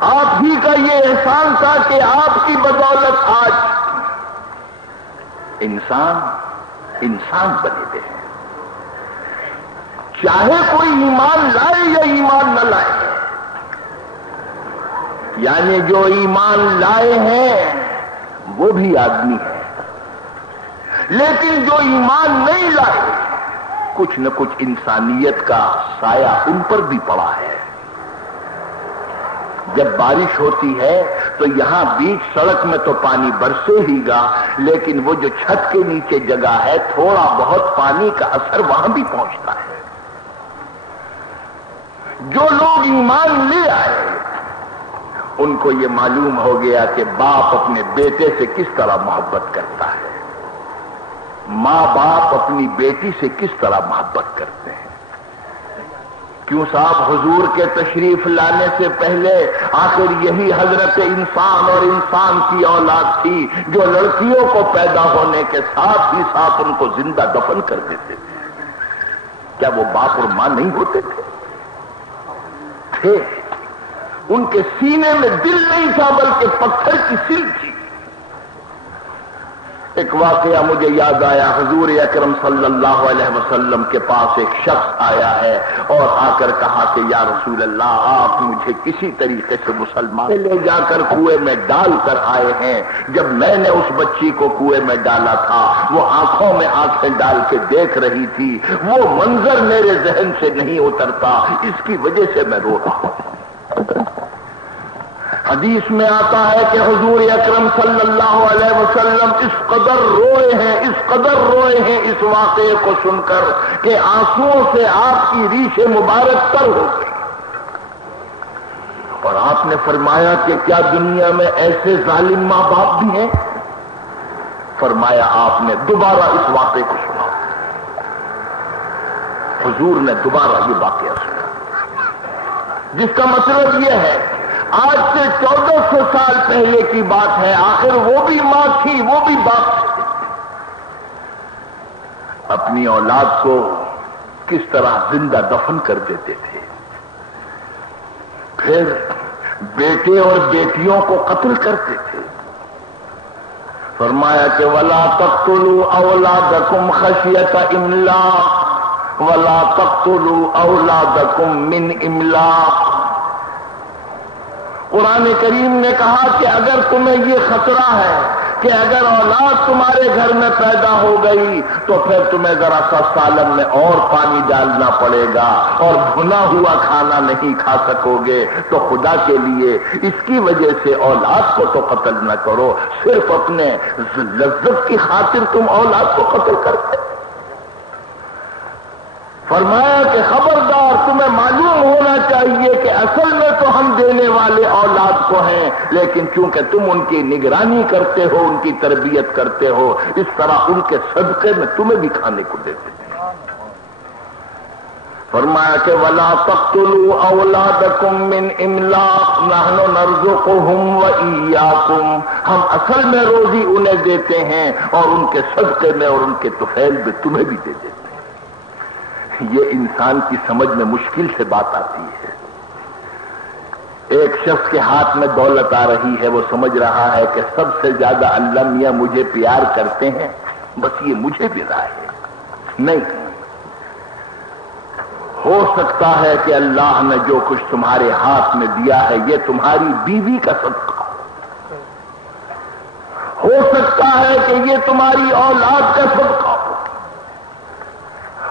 آپ ہی کا یہ احسان تھا کہ آپ کی بدولت آج انسان بنے ہوئے ہیں، چاہے کوئی ایمان لائے یا ایمان نہ لائے، یعنی جو ایمان لائے ہیں وہ بھی آدمی ہے، لیکن جو ایمان نہیں لائے کچھ نہ کچھ انسانیت کا سایہ ان پر بھی پڑا ہے۔ جب بارش ہوتی ہے تو یہاں بیچ سڑک میں تو پانی برسے ہی گا، لیکن وہ جو چھت کے نیچے جگہ ہے تھوڑا بہت پانی کا اثر وہاں بھی پہنچتا ہے۔ جو لوگ ایمان لے آئے ان کو یہ معلوم ہو گیا کہ باپ اپنے بیٹے سے کس طرح محبت کرتا ہے، ماں باپ اپنی بیٹی سے کس طرح محبت کرتے ہیں۔ کیوں صاحب، حضور کے تشریف لانے سے پہلے آخر یہی حضرت انسان اور انسان کی اولاد تھی جو لڑکیوں کو پیدا ہونے کے ساتھ ہی ساتھ ان کو زندہ دفن کر دیتے تھے۔ کیا وہ باپ اور ماں نہیں ہوتے تھے؟ ان کے سینے میں دل نہیں تھا بلکہ پتھر کی سل تھی۔ ایک واقعہ مجھے یاد آیا، حضور اکرم صلی اللہ علیہ وسلم کے پاس ایک شخص آیا ہے اور آ کر کہا کہ یا رسول اللہ، آپ مجھے کسی طریقے سے مسلمان لے جا کر کنویں میں ڈال کر آئے ہیں۔ جب میں نے اس بچی کو کنویں میں ڈالا تھا وہ آنکھوں میں آنکھیں ڈال کے دیکھ رہی تھی، وہ منظر میرے ذہن سے نہیں اترتا، اس کی وجہ سے میں رو رہا ہوں۔ حدیث میں آتا ہے کہ حضور اکرم صلی اللہ علیہ وسلم اس قدر روئے ہیں اس واقعے کو سن کر کہ آنسوؤں سے آپ کی ریش مبارک تر ہو گئی، اور آپ نے فرمایا کہ کیا دنیا میں ایسے ظالم ماں باپ بھی ہیں؟ فرمایا آپ نے دوبارہ اس واقعے کو سنا، حضور نے دوبارہ یہ واقعہ سنا، جس کا مطلب یہ ہے آج سے 1400 سال پہلے کی بات ہے، آخر وہ بھی ماں تھی وہ بھی باپ تھے، اپنی اولاد کو کس طرح زندہ دفن کر دیتے تھے، پھر بیٹے اور بیٹیوں کو قتل کرتے تھے۔ فرمایا کہ وَلَا تَقْتُلُوا أَوْلَادَكُمْ خَشْيَةَ إِمْلَاقٍ وَلَا تَقْتُلُوا أَوْلَادَكُمْ مِنْ إِمْلَاقٍ۔ قرآن کریم نے کہا کہ اگر تمہیں یہ خطرہ ہے کہ اگر اولاد تمہارے گھر میں پیدا ہو گئی تو پھر تمہیں ذرا سا سالن میں اور پانی ڈالنا پڑے گا اور بھنا ہوا کھانا نہیں کھا سکو گے، تو خدا کے لیے اس کی وجہ سے اولاد کو تو قتل نہ کرو، صرف اپنے لذت کی خاطر تم اولاد کو قتل کرتے۔ فرمایا کہ خبردار، تمہیں معلوم ہونا چاہیے کہ اصل میں تو ہم دینے والے اولاد کو ہیں، لیکن چونکہ تم ان کی نگرانی کرتے ہو، ان کی تربیت کرتے ہو، اس طرح ان کے صدقے میں تمہیں بھی کھانے کو دیتے ہیں۔ فرمایا کہ وَلَا تَقْتُلُوا أَوْلَادَكُمْ مِنْ إِمْلَاقٍ نَحْنُ نَرْزُقُهُمْ وَإِيَّاكُمْ، ہم اصل میں روزی انہیں دیتے ہیں اور ان کے صدقے میں اور ان کے طفیل میں تمہیں بھی دے دیتے ہیں۔ یہ انسان کی سمجھ میں مشکل سے بات آتی ہے۔ ایک شخص کے ہاتھ میں دولت آ رہی ہے، وہ سمجھ رہا ہے کہ سب سے زیادہ اللہ میاں مجھے پیار کرتے ہیں، بس یہ مجھے بھی رائے ہے۔ نہیں، ہو سکتا ہے کہ اللہ نے جو کچھ تمہارے ہاتھ میں دیا ہے یہ تمہاری بیوی کا صدقہ ہو سکتا ہے کہ یہ تمہاری اولاد کا صدقہ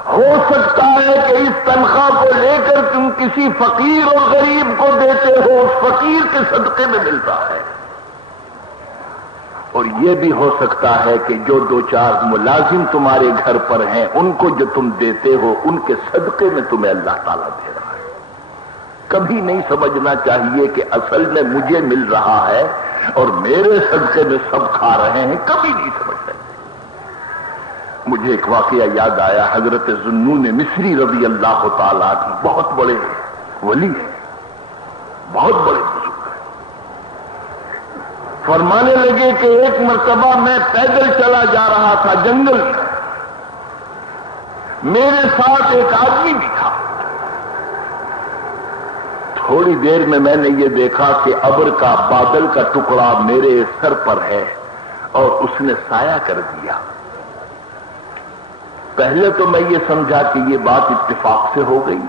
ہو سکتا ہے کہ اس تنخواہ کو لے کر تم کسی فقیر اور غریب کو دیتے ہو، اس فقیر کے صدقے میں ملتا ہے، اور یہ بھی ہو سکتا ہے کہ جو دو چار ملازم تمہارے گھر پر ہیں ان کو جو تم دیتے ہو ان کے صدقے میں تمہیں اللہ تعالیٰ دے رہا ہے. کبھی نہیں سمجھنا چاہیے کہ اصل میں مجھے مل رہا ہے اور میرے صدقے میں سب کھا رہے ہیں. کبھی نہیں سمجھنا. مجھے ایک واقعہ یاد آیا. حضرت ذوالنون مصری رضی اللہ تعالیٰ عنہ بہت بڑے ولی ہیں, بہت بڑے بزرگ. فرمانے لگے کہ ایک مرتبہ میں پیدل چلا جا رہا تھا جنگل میں, میرے ساتھ ایک آدمی بھی تھا. تھوڑی دیر میں نے یہ دیکھا کہ ابر کا بادل کا ٹکڑا میرے سر پر ہے اور اس نے سایہ کر دیا. پہلے تو میں یہ سمجھا کہ یہ بات اتفاق سے ہو گئی,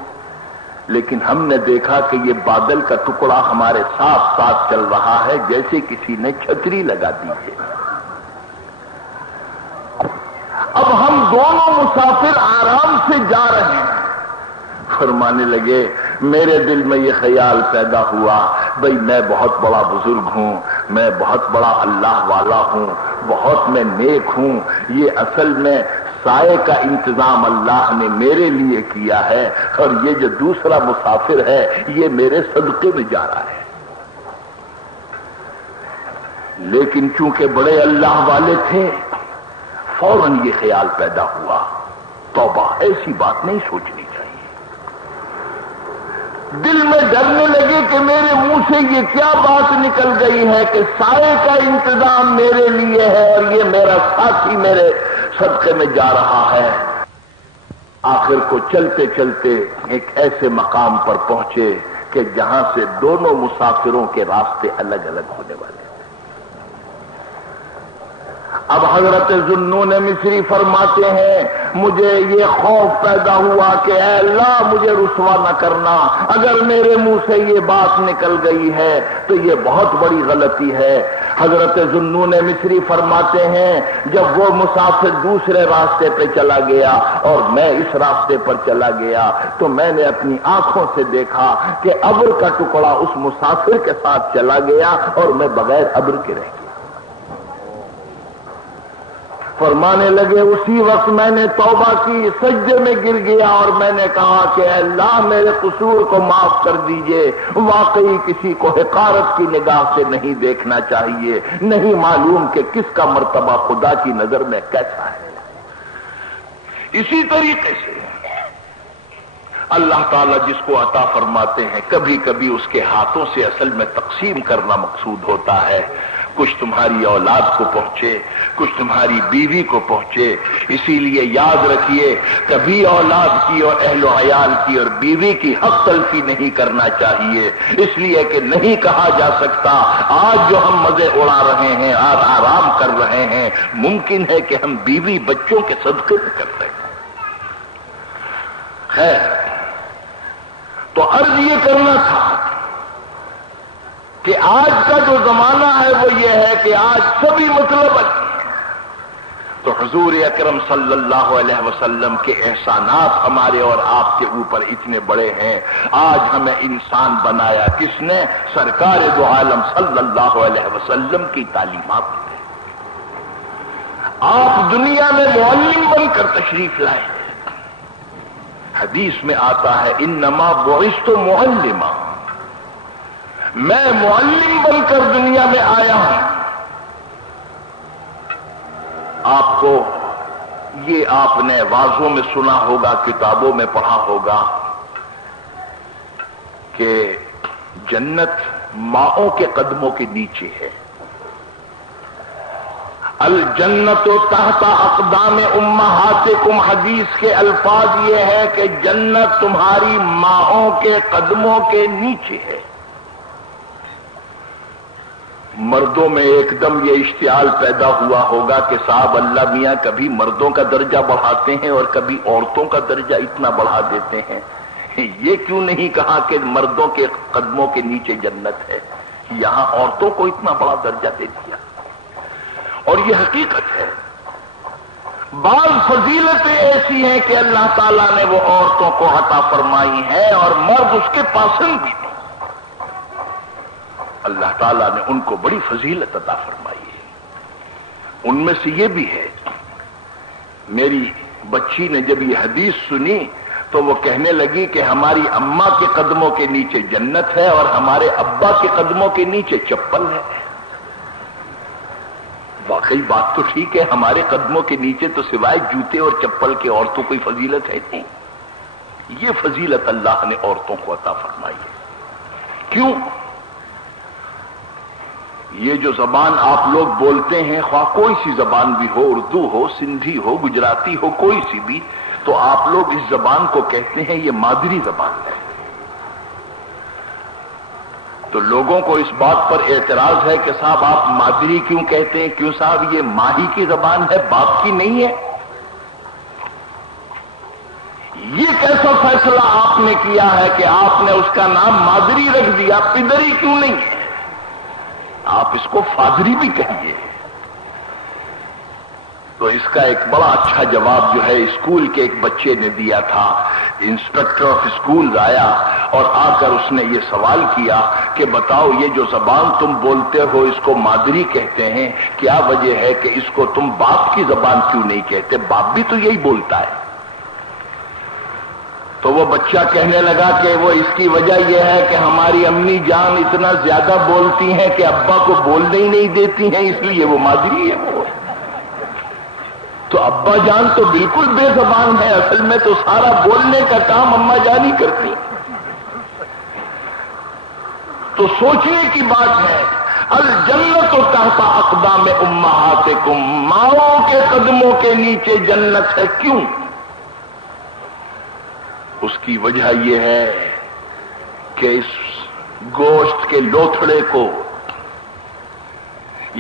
لیکن ہم نے دیکھا کہ یہ بادل کا ٹکڑا ہمارے ساتھ ساتھ چل رہا ہے جیسے کسی نے چھتری لگا دی ہے. اب ہم دونوں مسافر آرام سے جا رہے ہیں. فرمانے لگے میرے دل میں یہ خیال پیدا ہوا, بھئی میں بہت بڑا بزرگ ہوں, میں بہت بڑا اللہ والا ہوں, بہت میں نیک ہوں. یہ اصل میں سائے کا انتظام اللہ نے میرے لیے کیا ہے اور یہ جو دوسرا مسافر ہے یہ میرے صدقے میں جا رہا ہے. لیکن چونکہ بڑے اللہ والے تھے فوراً یہ خیال پیدا ہوا, توبہ, ایسی بات نہیں سوچنی چاہیے. دل میں ڈرنے لگے کہ میرے منہ سے یہ کیا بات نکل گئی ہے کہ سائے کا انتظام میرے لیے ہے اور یہ میرا ساتھی میرے صدقے میں جا رہا ہے. آخر کو چلتے چلتے ایک ایسے مقام پر پہنچے کہ جہاں سے دونوں مسافروں کے راستے الگ الگ ہونے والے. اب حضرت ذوالنون مصری فرماتے ہیں مجھے یہ خوف پیدا ہوا کہ اے اللہ مجھے رسوا نہ کرنا, اگر میرے منہ سے یہ بات نکل گئی ہے تو یہ بہت بڑی غلطی ہے. حضرت ذوالنون مصری فرماتے ہیں جب وہ مسافر دوسرے راستے پہ چلا گیا اور میں اس راستے پر چلا گیا تو میں نے اپنی آنکھوں سے دیکھا کہ ابر کا ٹکڑا اس مسافر کے ساتھ چلا گیا اور میں بغیر ابر کے رہ گیا. فرمانے لگے اسی وقت میں نے توبہ کی, سجدے میں گر گیا اور میں نے کہا کہ اے اللہ میرے قصور کو معاف کر دیجئے. واقعی کسی کو حقارت کی نگاہ سے نہیں دیکھنا چاہیے, نہیں معلوم کہ کس کا مرتبہ خدا کی نظر میں کیسا ہے. اسی طریقے سے اللہ تعالیٰ جس کو عطا فرماتے ہیں کبھی کبھی اس کے ہاتھوں سے اصل میں تقسیم کرنا مقصود ہوتا ہے. کچھ تمہاری اولاد کو پہنچے, کچھ تمہاری بیوی کو پہنچے. اسی لیے یاد رکھیے کبھی اولاد کی اور اہل و عیال کی اور بیوی کی حق تلفی نہیں کرنا چاہیے, اس لیے کہ نہیں کہا جا سکتا آج جو ہم مزے اڑا رہے ہیں, آج آرام کر رہے ہیں, ممکن ہے کہ ہم بیوی بچوں کے صدقے میں کر رہے ہیں. خیر, تو عرض یہ کرنا تھا کہ آج کا جو زمانہ ہے وہ یہ ہے کہ آج سبھی مطلب اچھے ہیں. تو حضور اکرم صلی اللہ علیہ وسلم کے احسانات ہمارے اور آپ کے اوپر اتنے بڑے ہیں. آج ہمیں انسان بنایا کس نے؟ سرکار دو عالم صلی اللہ علیہ وسلم کی تعلیمات نے. آپ دنیا میں معلم بن کر تشریف لائے. حدیث میں آتا ہے انما بعثت معلما, میں معلم بن کر دنیا میں آیا ہوں. آپ کو یہ آپ نے واضحوں میں سنا ہوگا, کتابوں میں پڑھا ہوگا کہ جنت ماؤں کے قدموں کے نیچے ہے. الجنت تحت اقدام امہاتکم, حدیث کے الفاظ یہ ہے کہ جنت تمہاری ماؤں کے قدموں کے نیچے ہے. مردوں میں ایک دم یہ اشتعال پیدا ہوا ہوگا کہ صاحب اللہ میاں کبھی مردوں کا درجہ بڑھاتے ہیں اور کبھی عورتوں کا درجہ اتنا بڑھا دیتے ہیں. یہ کیوں نہیں کہا کہ مردوں کے قدموں کے نیچے جنت ہے, یہاں عورتوں کو اتنا بڑا درجہ دے دیا. اور یہ حقیقت ہے. بعض فضیلتیں ایسی ہیں کہ اللہ تعالیٰ نے وہ عورتوں کو عطا فرمائی ہیں اور مرد اس کے پاسند بھی نہیں. اللہ تعالیٰ نے ان کو بڑی فضیلت عطا فرمائی ہے. ان میں سے یہ بھی ہے، میری بچی نے جب یہ حدیث سنی تو وہ کہنے لگی کہ ہماری اماں کے قدموں کے نیچے جنت ہے اور ہمارے ابا کے قدموں کے نیچے چپل ہے۔ واقعی بات تو ٹھیک ہے، ہمارے قدموں کے نیچے تو سوائے جوتے اور چپل کے اور تو کوئی فضیلت ہے نہیں۔ یہ فضیلت اللہ نے عورتوں کو عطا فرمائی ہے۔ کیوں؟ یہ جو زبان آپ لوگ بولتے ہیں، خواہ کوئی سی زبان بھی ہو، اردو ہو، سندھی ہو، گجراتی ہو، کوئی سی بھی، تو آپ لوگ اس زبان کو کہتے ہیں یہ مادری زبان ہے۔ تو لوگوں کو اس بات پر اعتراض ہے کہ صاحب آپ مادری کیوں کہتے ہیں؟ کیوں صاحب یہ ماں ہی کی زبان ہے، باپ کی نہیں ہے؟ یہ کیسا فیصلہ آپ نے کیا ہے کہ آپ نے اس کا نام مادری رکھ دیا، پدری کیوں نہیں ہے؟ آپ اس کو فادری بھی کہیے۔ تو اس کا ایک بڑا اچھا جواب جو ہے اسکول کے ایک بچے نے دیا تھا۔ انسپیکٹر آف اسکول آیا اور آ کر اس نے یہ سوال کیا کہ بتاؤ یہ جو زبان تم بولتے ہو اس کو مادری کہتے ہیں، کیا وجہ ہے کہ اس کو تم باپ کی زبان کیوں نہیں کہتے؟ باپ بھی تو یہی بولتا ہے۔ تو وہ بچہ کہنے لگا کہ وہ اس کی وجہ یہ ہے کہ ہماری امی جان اتنا زیادہ بولتی ہیں کہ ابا کو بولنے ہی نہیں دیتی ہیں، اس لیے وہ مادری ہے۔ وہ تو ابا جان تو بالکل بے زبان ہے، اصل میں تو سارا بولنے کا کام اما جان ہی کرتی۔ تو سوچنے کی بات ہے، الجنت تحت اقدام امہاتکم، ماؤں کے قدموں کے نیچے جنت ہے۔ کیوں؟ اس کی وجہ یہ ہے کہ اس گوشت کے لوتھڑے کو،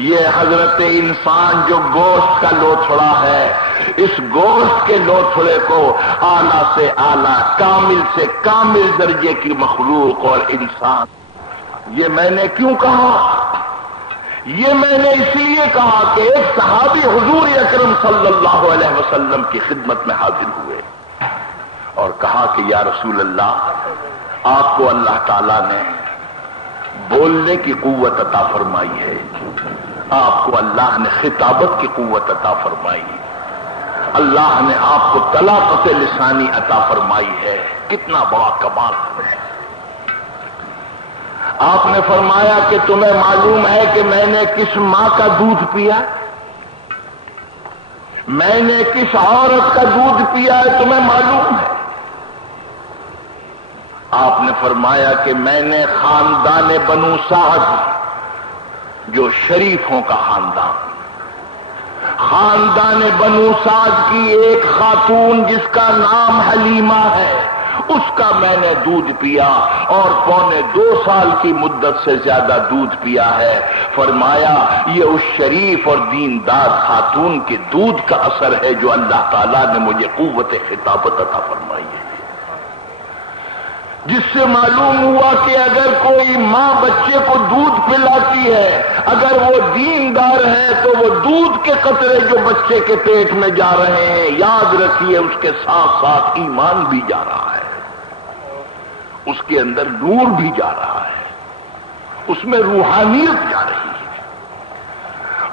یہ حضرت انسان جو گوشت کا لوتھڑا ہے، اس گوشت کے لوتھڑے کو اعلیٰ سے اعلیٰ، کامل سے کامل درجے کی مخلوق اور انسان، یہ میں نے کیوں کہا؟ یہ میں نے اس لیے کہا کہ ایک صحابی حضور اکرم صلی اللہ علیہ وسلم کی خدمت میں حاضر ہوئے اور کہا کہ یا رسول اللہ، آپ کو اللہ تعالیٰ نے بولنے کی قوت عطا فرمائی ہے، آپ کو اللہ نے خطابت کی قوت عطا فرمائی، اللہ نے آپ کو طلاقت لسانی عطا فرمائی ہے، کتنا بڑا کمال ہے۔ آپ نے فرمایا کہ تمہیں معلوم ہے کہ میں نے کس ماں کا دودھ پیا، میں نے کس عورت کا دودھ پیا ہے، تمہیں معلوم ہے؟ آپ نے فرمایا کہ میں نے خاندان بنو سعد، جو شریفوں کا خاندان بنو سعد کی ایک خاتون جس کا نام حلیمہ ہے، اس کا میں نے دودھ پیا اور 2.25 سال کی مدت سے زیادہ دودھ پیا ہے۔ فرمایا یہ اس شریف اور دیندار خاتون کے دودھ کا اثر ہے جو اللہ تعالیٰ نے مجھے قوت خطابت عطا فرمائی ہے، جس سے معلوم ہوا کہ اگر کوئی ماں بچے کو دودھ پلاتی ہے، اگر وہ دیندار ہے تو وہ دودھ کے قطرے جو بچے کے پیٹ میں جا رہے ہیں، یاد رکھیے اس کے ساتھ ساتھ ایمان بھی جا رہا ہے، اس کے اندر نور بھی جا رہا ہے، اس میں روحانیت جا رہی ہے۔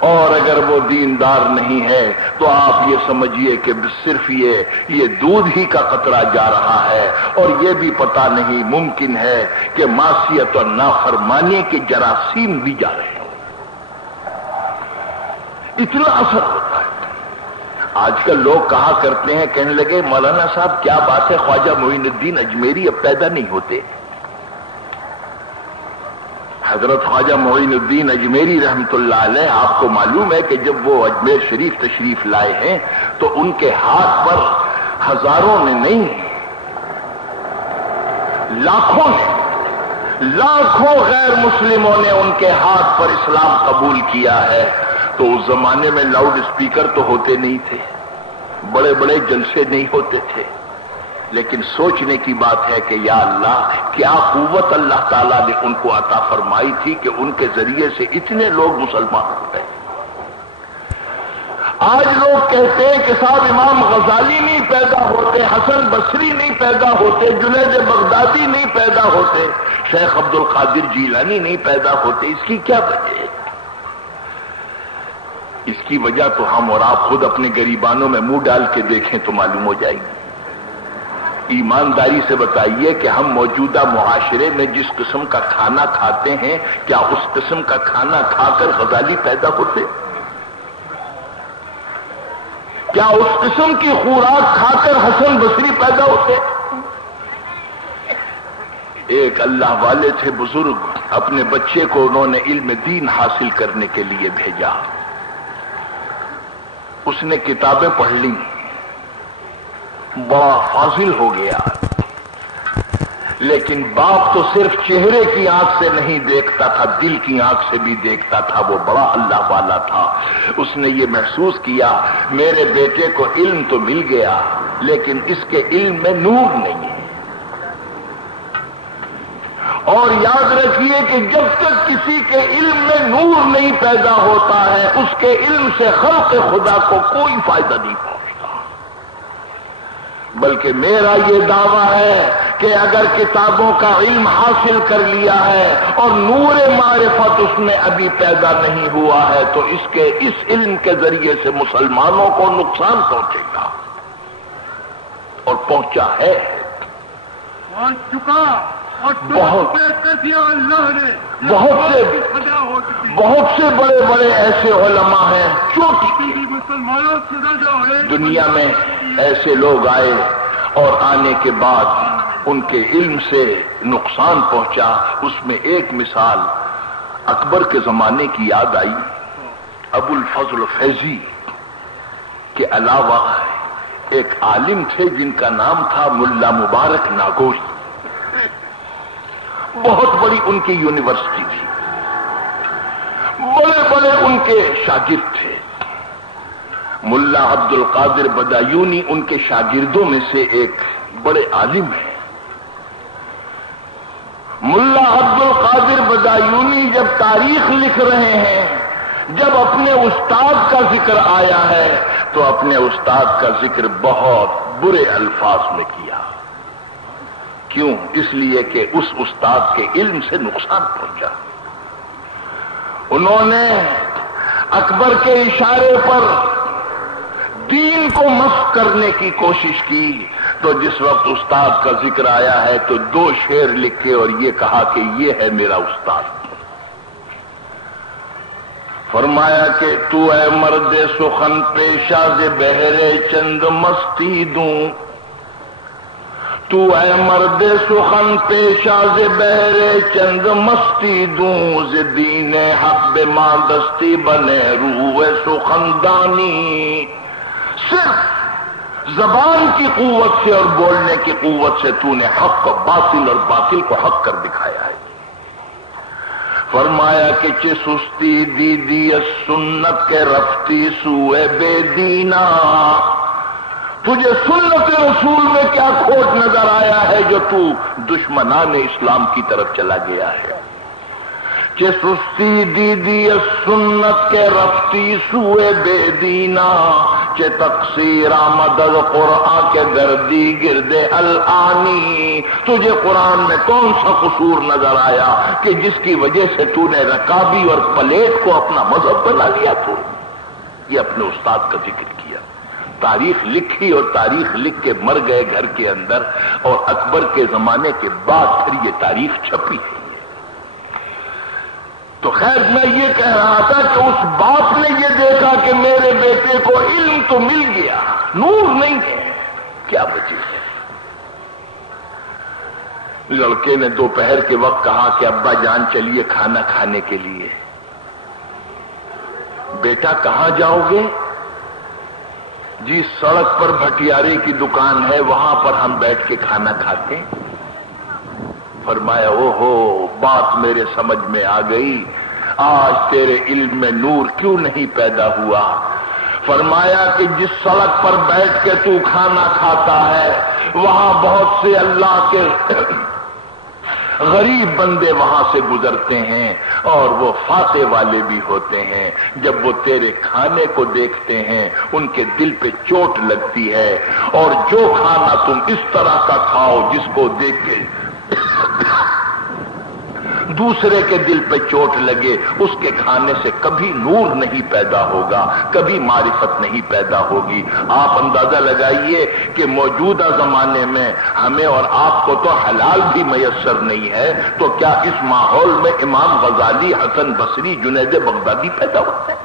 اور اگر وہ دیندار نہیں ہے تو آپ یہ سمجھیے کہ صرف یہ دودھ ہی کا قطرہ جا رہا ہے، اور یہ بھی پتہ نہیں، ممکن ہے کہ معصیت اور نافرمانی کے جراثیم بھی جا رہے ہوں، اتنا اثر ہوتا ہے۔ آج کل لوگ کہا کرتے ہیں، کہنے لگے مولانا صاحب کیا بات ہے، خواجہ معین الدین اجمیری اب پیدا نہیں ہوتے؟ حضرت خواجہ معین الدین اجمیری رحمت اللہ علیہ، آپ کو معلوم ہے کہ جب وہ اجمیر شریف تشریف لائے ہیں تو ان کے ہاتھ پر ہزاروں نے نہیں، لاکھوں غیر مسلموں نے ان کے ہاتھ پر اسلام قبول کیا ہے۔ تو اس زمانے میں لاؤڈ اسپیکر تو ہوتے نہیں تھے، بڑے بڑے جلسے نہیں ہوتے تھے، لیکن سوچنے کی بات ہے کہ یا اللہ کیا قوت اللہ تعالیٰ نے ان کو عطا فرمائی تھی کہ ان کے ذریعے سے اتنے لوگ مسلمان ہو گئے۔ آج لوگ کہتے ہیں کہ صاحب امام غزالی نہیں پیدا ہوتے، حسن بصری نہیں پیدا ہوتے، جنید بغدادی نہیں پیدا ہوتے، شیخ عبد القادر جیلانی نہیں پیدا ہوتے، اس کی کیا وجہ ہے؟ اس کی وجہ تو ہم اور آپ خود اپنے گریبانوں میں منہ ڈال کے دیکھیں تو معلوم ہو جائے گی۔ ایمانداری سے بتائیے کہ ہم موجودہ معاشرے میں جس قسم کا کھانا کھاتے ہیں، کیا اس قسم کا کھانا کھا کر غزالی پیدا ہوتے؟ کیا اس قسم کی خوراک کھا کر حسن بصری پیدا ہوتے؟ ایک اللہ والے تھے بزرگ، اپنے بچے کو انہوں نے علم دین حاصل کرنے کے لیے بھیجا۔ اس نے کتابیں پڑھ لی، بڑا فاضل ہو گیا، لیکن باپ تو صرف چہرے کی آنکھ سے نہیں دیکھتا تھا، دل کی آنکھ سے بھی دیکھتا تھا، وہ بڑا اللہ والا تھا۔ اس نے یہ محسوس کیا میرے بیٹے کو علم تو مل گیا لیکن اس کے علم میں نور نہیں ہے۔ اور یاد رکھیے کہ جب تک کسی کے علم میں نور نہیں پیدا ہوتا ہے اس کے علم سے خلق خدا کو کوئی فائدہ نہیں پہنچتا۔ بلکہ میرا یہ دعویٰ ہے کہ اگر کتابوں کا علم حاصل کر لیا ہے اور نور معرفت اس میں ابھی پیدا نہیں ہوا ہے تو اس علم کے ذریعے سے مسلمانوں کو نقصان پہنچے گا، اور پہنچا ہے، پہنچ چکا، اور بہت سے بڑے بڑے ایسے علماء ہیں مسلمانوں سے دنیا میں ایسے لوگ آئے اور آنے کے بعد ان کے علم سے نقصان پہنچا۔ اس میں ایک مثال اکبر کے زمانے کی یاد آئی۔ ابو الفضل فیضی کے علاوہ ایک عالم تھے جن کا نام تھا ملا مبارک ناگوری، بہت بڑی ان کی یونیورسٹی تھی، بڑے بڑے ان کے شاگرد تھے۔ ملا عبد القادر بدایونی ان کے شاگردوں میں سے ایک بڑے عالم ہیں۔ ملا عبد القادر بدایونی جب تاریخ لکھ رہے ہیں، جب اپنے استاد کا ذکر آیا ہے تو اپنے استاد کا ذکر بہت برے الفاظ میں کیا۔ کیوں؟ اس لیے کہ اس استاد کے علم سے نقصان پہنچا۔ انہوں نے اکبر کے اشارے پر دین کو مسخ کرنے کی کوشش کی، تو جس وقت استاد کا ذکر آیا ہے تو 2 شعر لکھے اور یہ کہا کہ یہ ہے میرا استاد۔ فرمایا کہ تو اے مرد سخن پیشہ ز بہرے چند مستی دوں، تو اے مرد سخن پیشہ ز بہرے چند مستی دوں، ز دین حق بے ماں دستی بنے روح سخندانی۔ صرف زبان کی قوت سے اور بولنے کی قوت سے تو نے حق کو باطل اور باطل کو حق کر دکھایا ہے۔ فرمایا کہ چہ سستی دیدی سنت کے رفتی سوئے بے دینا، تجھے سنت رسول میں کیا کھوٹ نظر آیا ہے جو تو دشمنان اسلام کی طرف چلا گیا ہے۔ کہ سستی دیدی سنت کے رفتی سوئے بے دینا، کہ تقصیر آمد از قرآن کے گردی گردے الانی، تجھے قرآن میں کون سا قصور نظر آیا کہ جس کی وجہ سے تو نے رکابی اور پلیٹ کو اپنا مذہب بنا لیا؟ تو یہ اپنے استاد کا ذکر کیا، تاریخ لکھی اور تاریخ لکھ کے مر گئے گھر کے اندر، اور اکبر کے زمانے کے بعد پھر یہ تاریخ چھپی ہے۔ تو خیر میں یہ کہہ رہا تھا کہ اس باپ نے یہ دیکھا کہ میرے بیٹے کو علم تو مل گیا، نور نہیں ہے، کیا بچے ہے؟ لڑکے نے دوپہر کے وقت کہا کہ ابا جان چلیے کھانا کھانے کے لیے۔ بیٹا کہاں جاؤ گے؟ جی سڑک پر بھٹیارے کی دکان ہے، وہاں پر ہم بیٹھ کے کھانا کھاتے ہیں۔ فرمایا او ہو، بات میرے سمجھ میں آ گئی، آج تیرے علم میں نور کیوں نہیں پیدا ہوا؟ فرمایا کہ جس سڑک پر بیٹھ کے تو کھانا کھاتا ہے وہاں بہت سے اللہ کے غریب بندے وہاں سے گزرتے ہیں اور وہ فاتح والے بھی ہوتے ہیں، جب وہ تیرے کھانے کو دیکھتے ہیں ان کے دل پہ چوٹ لگتی ہے، اور جو کھانا تم اس طرح کا کھاؤ جس کو دیکھ کے دوسرے کے دل پہ چوٹ لگے، اس کے کھانے سے کبھی نور نہیں پیدا ہوگا، کبھی معرفت نہیں پیدا ہوگی۔ آپ اندازہ لگائیے کہ موجودہ زمانے میں ہمیں اور آپ کو تو حلال بھی میسر نہیں ہے، تو کیا اس ماحول میں امام غزالی، حسن بصری، جنید بغدادی پیدا ہوتے ہیں؟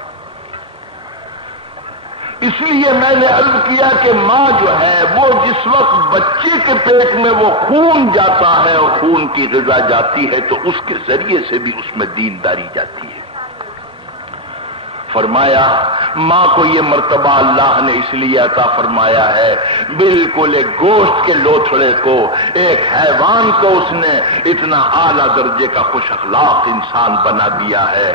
اس لیے میں نے عرض کیا کہ ماں جو ہے وہ جس وقت بچے کے پیٹ میں وہ خون جاتا ہے اور خون کی غذا جاتی ہے تو اس کے ذریعے سے بھی اس میں دینداری جاتی ہے۔ فرمایا ماں کو یہ مرتبہ اللہ نے اس لیے عطا فرمایا ہے، بالکل ایک گوشت کے لوتھڑے کو، ایک حیوان کو اس نے اتنا اعلیٰ درجے کا خوش اخلاق انسان بنا دیا ہے۔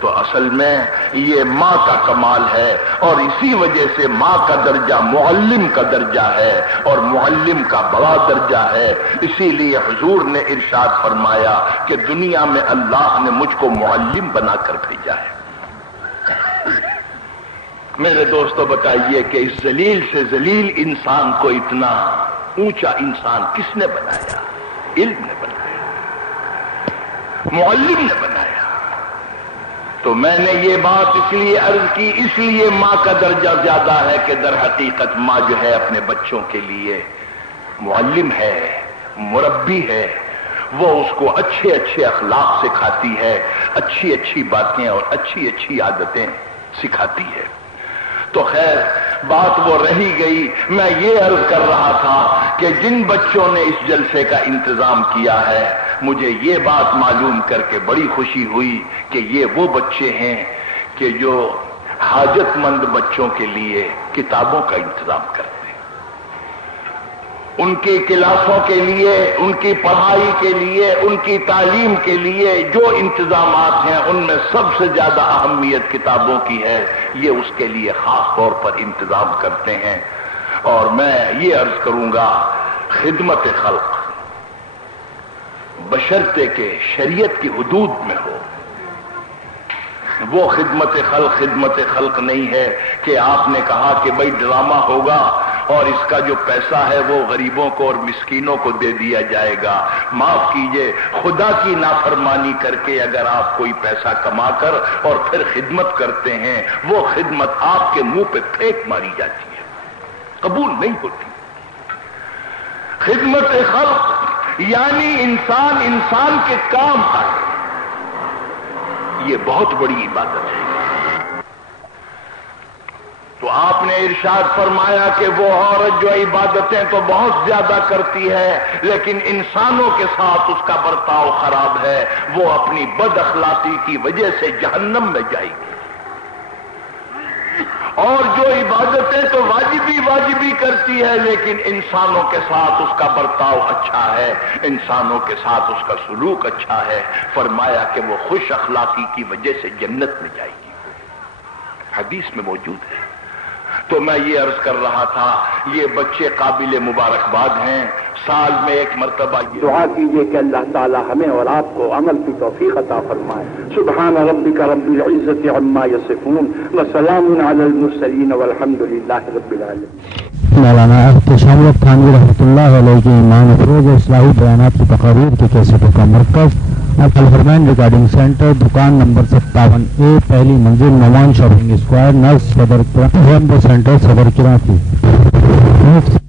تو اصل میں یہ ماں کا کمال ہے، اور اسی وجہ سے ماں کا درجہ معلم کا درجہ ہے، اور معلم کا بڑا درجہ ہے۔ اسی لیے حضور نے ارشاد فرمایا کہ دنیا میں اللہ نے مجھ کو معلم بنا کر بھیجا ہے۔ میرے دوستو بتائیے کہ اس ذلیل سے ذلیل انسان کو اتنا اونچا انسان کس نے بنایا؟ علم نے بنایا، معلم نے بنایا۔ تو میں نے یہ بات اس لیے عرض کی، اس لیے ماں کا درجہ زیادہ ہے کہ در حقیقت ماں جو ہے اپنے بچوں کے لیے معلم ہے، مربی ہے، وہ اس کو اچھے اچھے اخلاق سکھاتی ہے، اچھی اچھی باتیں اور اچھی اچھی عادتیں سکھاتی ہے۔ تو خیر بات وہ رہی گئی، میں یہ عرض کر رہا تھا کہ جن بچوں نے اس جلسے کا انتظام کیا ہے، مجھے یہ بات معلوم کر کے بڑی خوشی ہوئی کہ یہ وہ بچے ہیں کہ جو حاجت مند بچوں کے لیے کتابوں کا انتظام کرتے ہیں، ان کی کلاسوں کے لیے، ان کی پڑھائی کے لیے، ان کی تعلیم کے لیے جو انتظامات ہیں ان میں سب سے زیادہ اہمیت کتابوں کی ہے، یہ اس کے لیے خاص طور پر انتظام کرتے ہیں۔ اور میں یہ عرض کروں گا، خدمت خلق بشرطے کہ شریعت کی حدود میں ہو، وہ خدمت خلق نہیں ہے کہ آپ نے کہا کہ بھئی ڈرامہ ہوگا اور اس کا جو پیسہ ہے وہ غریبوں کو اور مسکینوں کو دے دیا جائے گا۔ معاف کیجئے، خدا کی نافرمانی کر کے اگر آپ کوئی پیسہ کما کر اور پھر خدمت کرتے ہیں، وہ خدمت آپ کے منہ پہ پھینک ماری جاتی ہے، قبول نہیں ہوتی۔ خدمت خلق یعنی انسان کے کام آئے، یہ بہت بڑی عبادت ہے۔ تو آپ نے ارشاد فرمایا کہ وہ عورت جو عبادتیں تو بہت زیادہ کرتی ہے لیکن انسانوں کے ساتھ اس کا برتاؤ خراب ہے، وہ اپنی بد اخلاقی کی وجہ سے جہنم میں جائے گی۔ اور جو عبادتیں تو واجبی کرتی ہے لیکن انسانوں کے ساتھ اس کا برتاؤ اچھا ہے، انسانوں کے ساتھ اس کا سلوک اچھا ہے، فرمایا کہ وہ خوش اخلاقی کی وجہ سے جنت میں جائے گی، حدیث میں موجود ہے۔ تو میں یہ عرض کر رہا تھا، یہ بچے قابل مبارکباد ہیں، سال میں ایک مرتبہ دعا کیجئے کہ اللہ تعالی ہمیں اور آپ کو عمل کی توفیق عطا فرمائے۔ سبحان ربک رب العزت عما یصفون وسلام علی المرسلین والحمد للہ رب العالمین۔ مولانا احتشام تھانوی رحمۃ اللہ علیہ کے ایمان افروز اصلاحی بیانات کی تقاریر کی کیسٹوں کا مرکز الحرمین ریکارڈنگ سینٹر، دکان نمبر 57A، پہلی منزل، نوان شاپنگ اسکوائر، نرس صدر سینٹر، صدر کراچی۔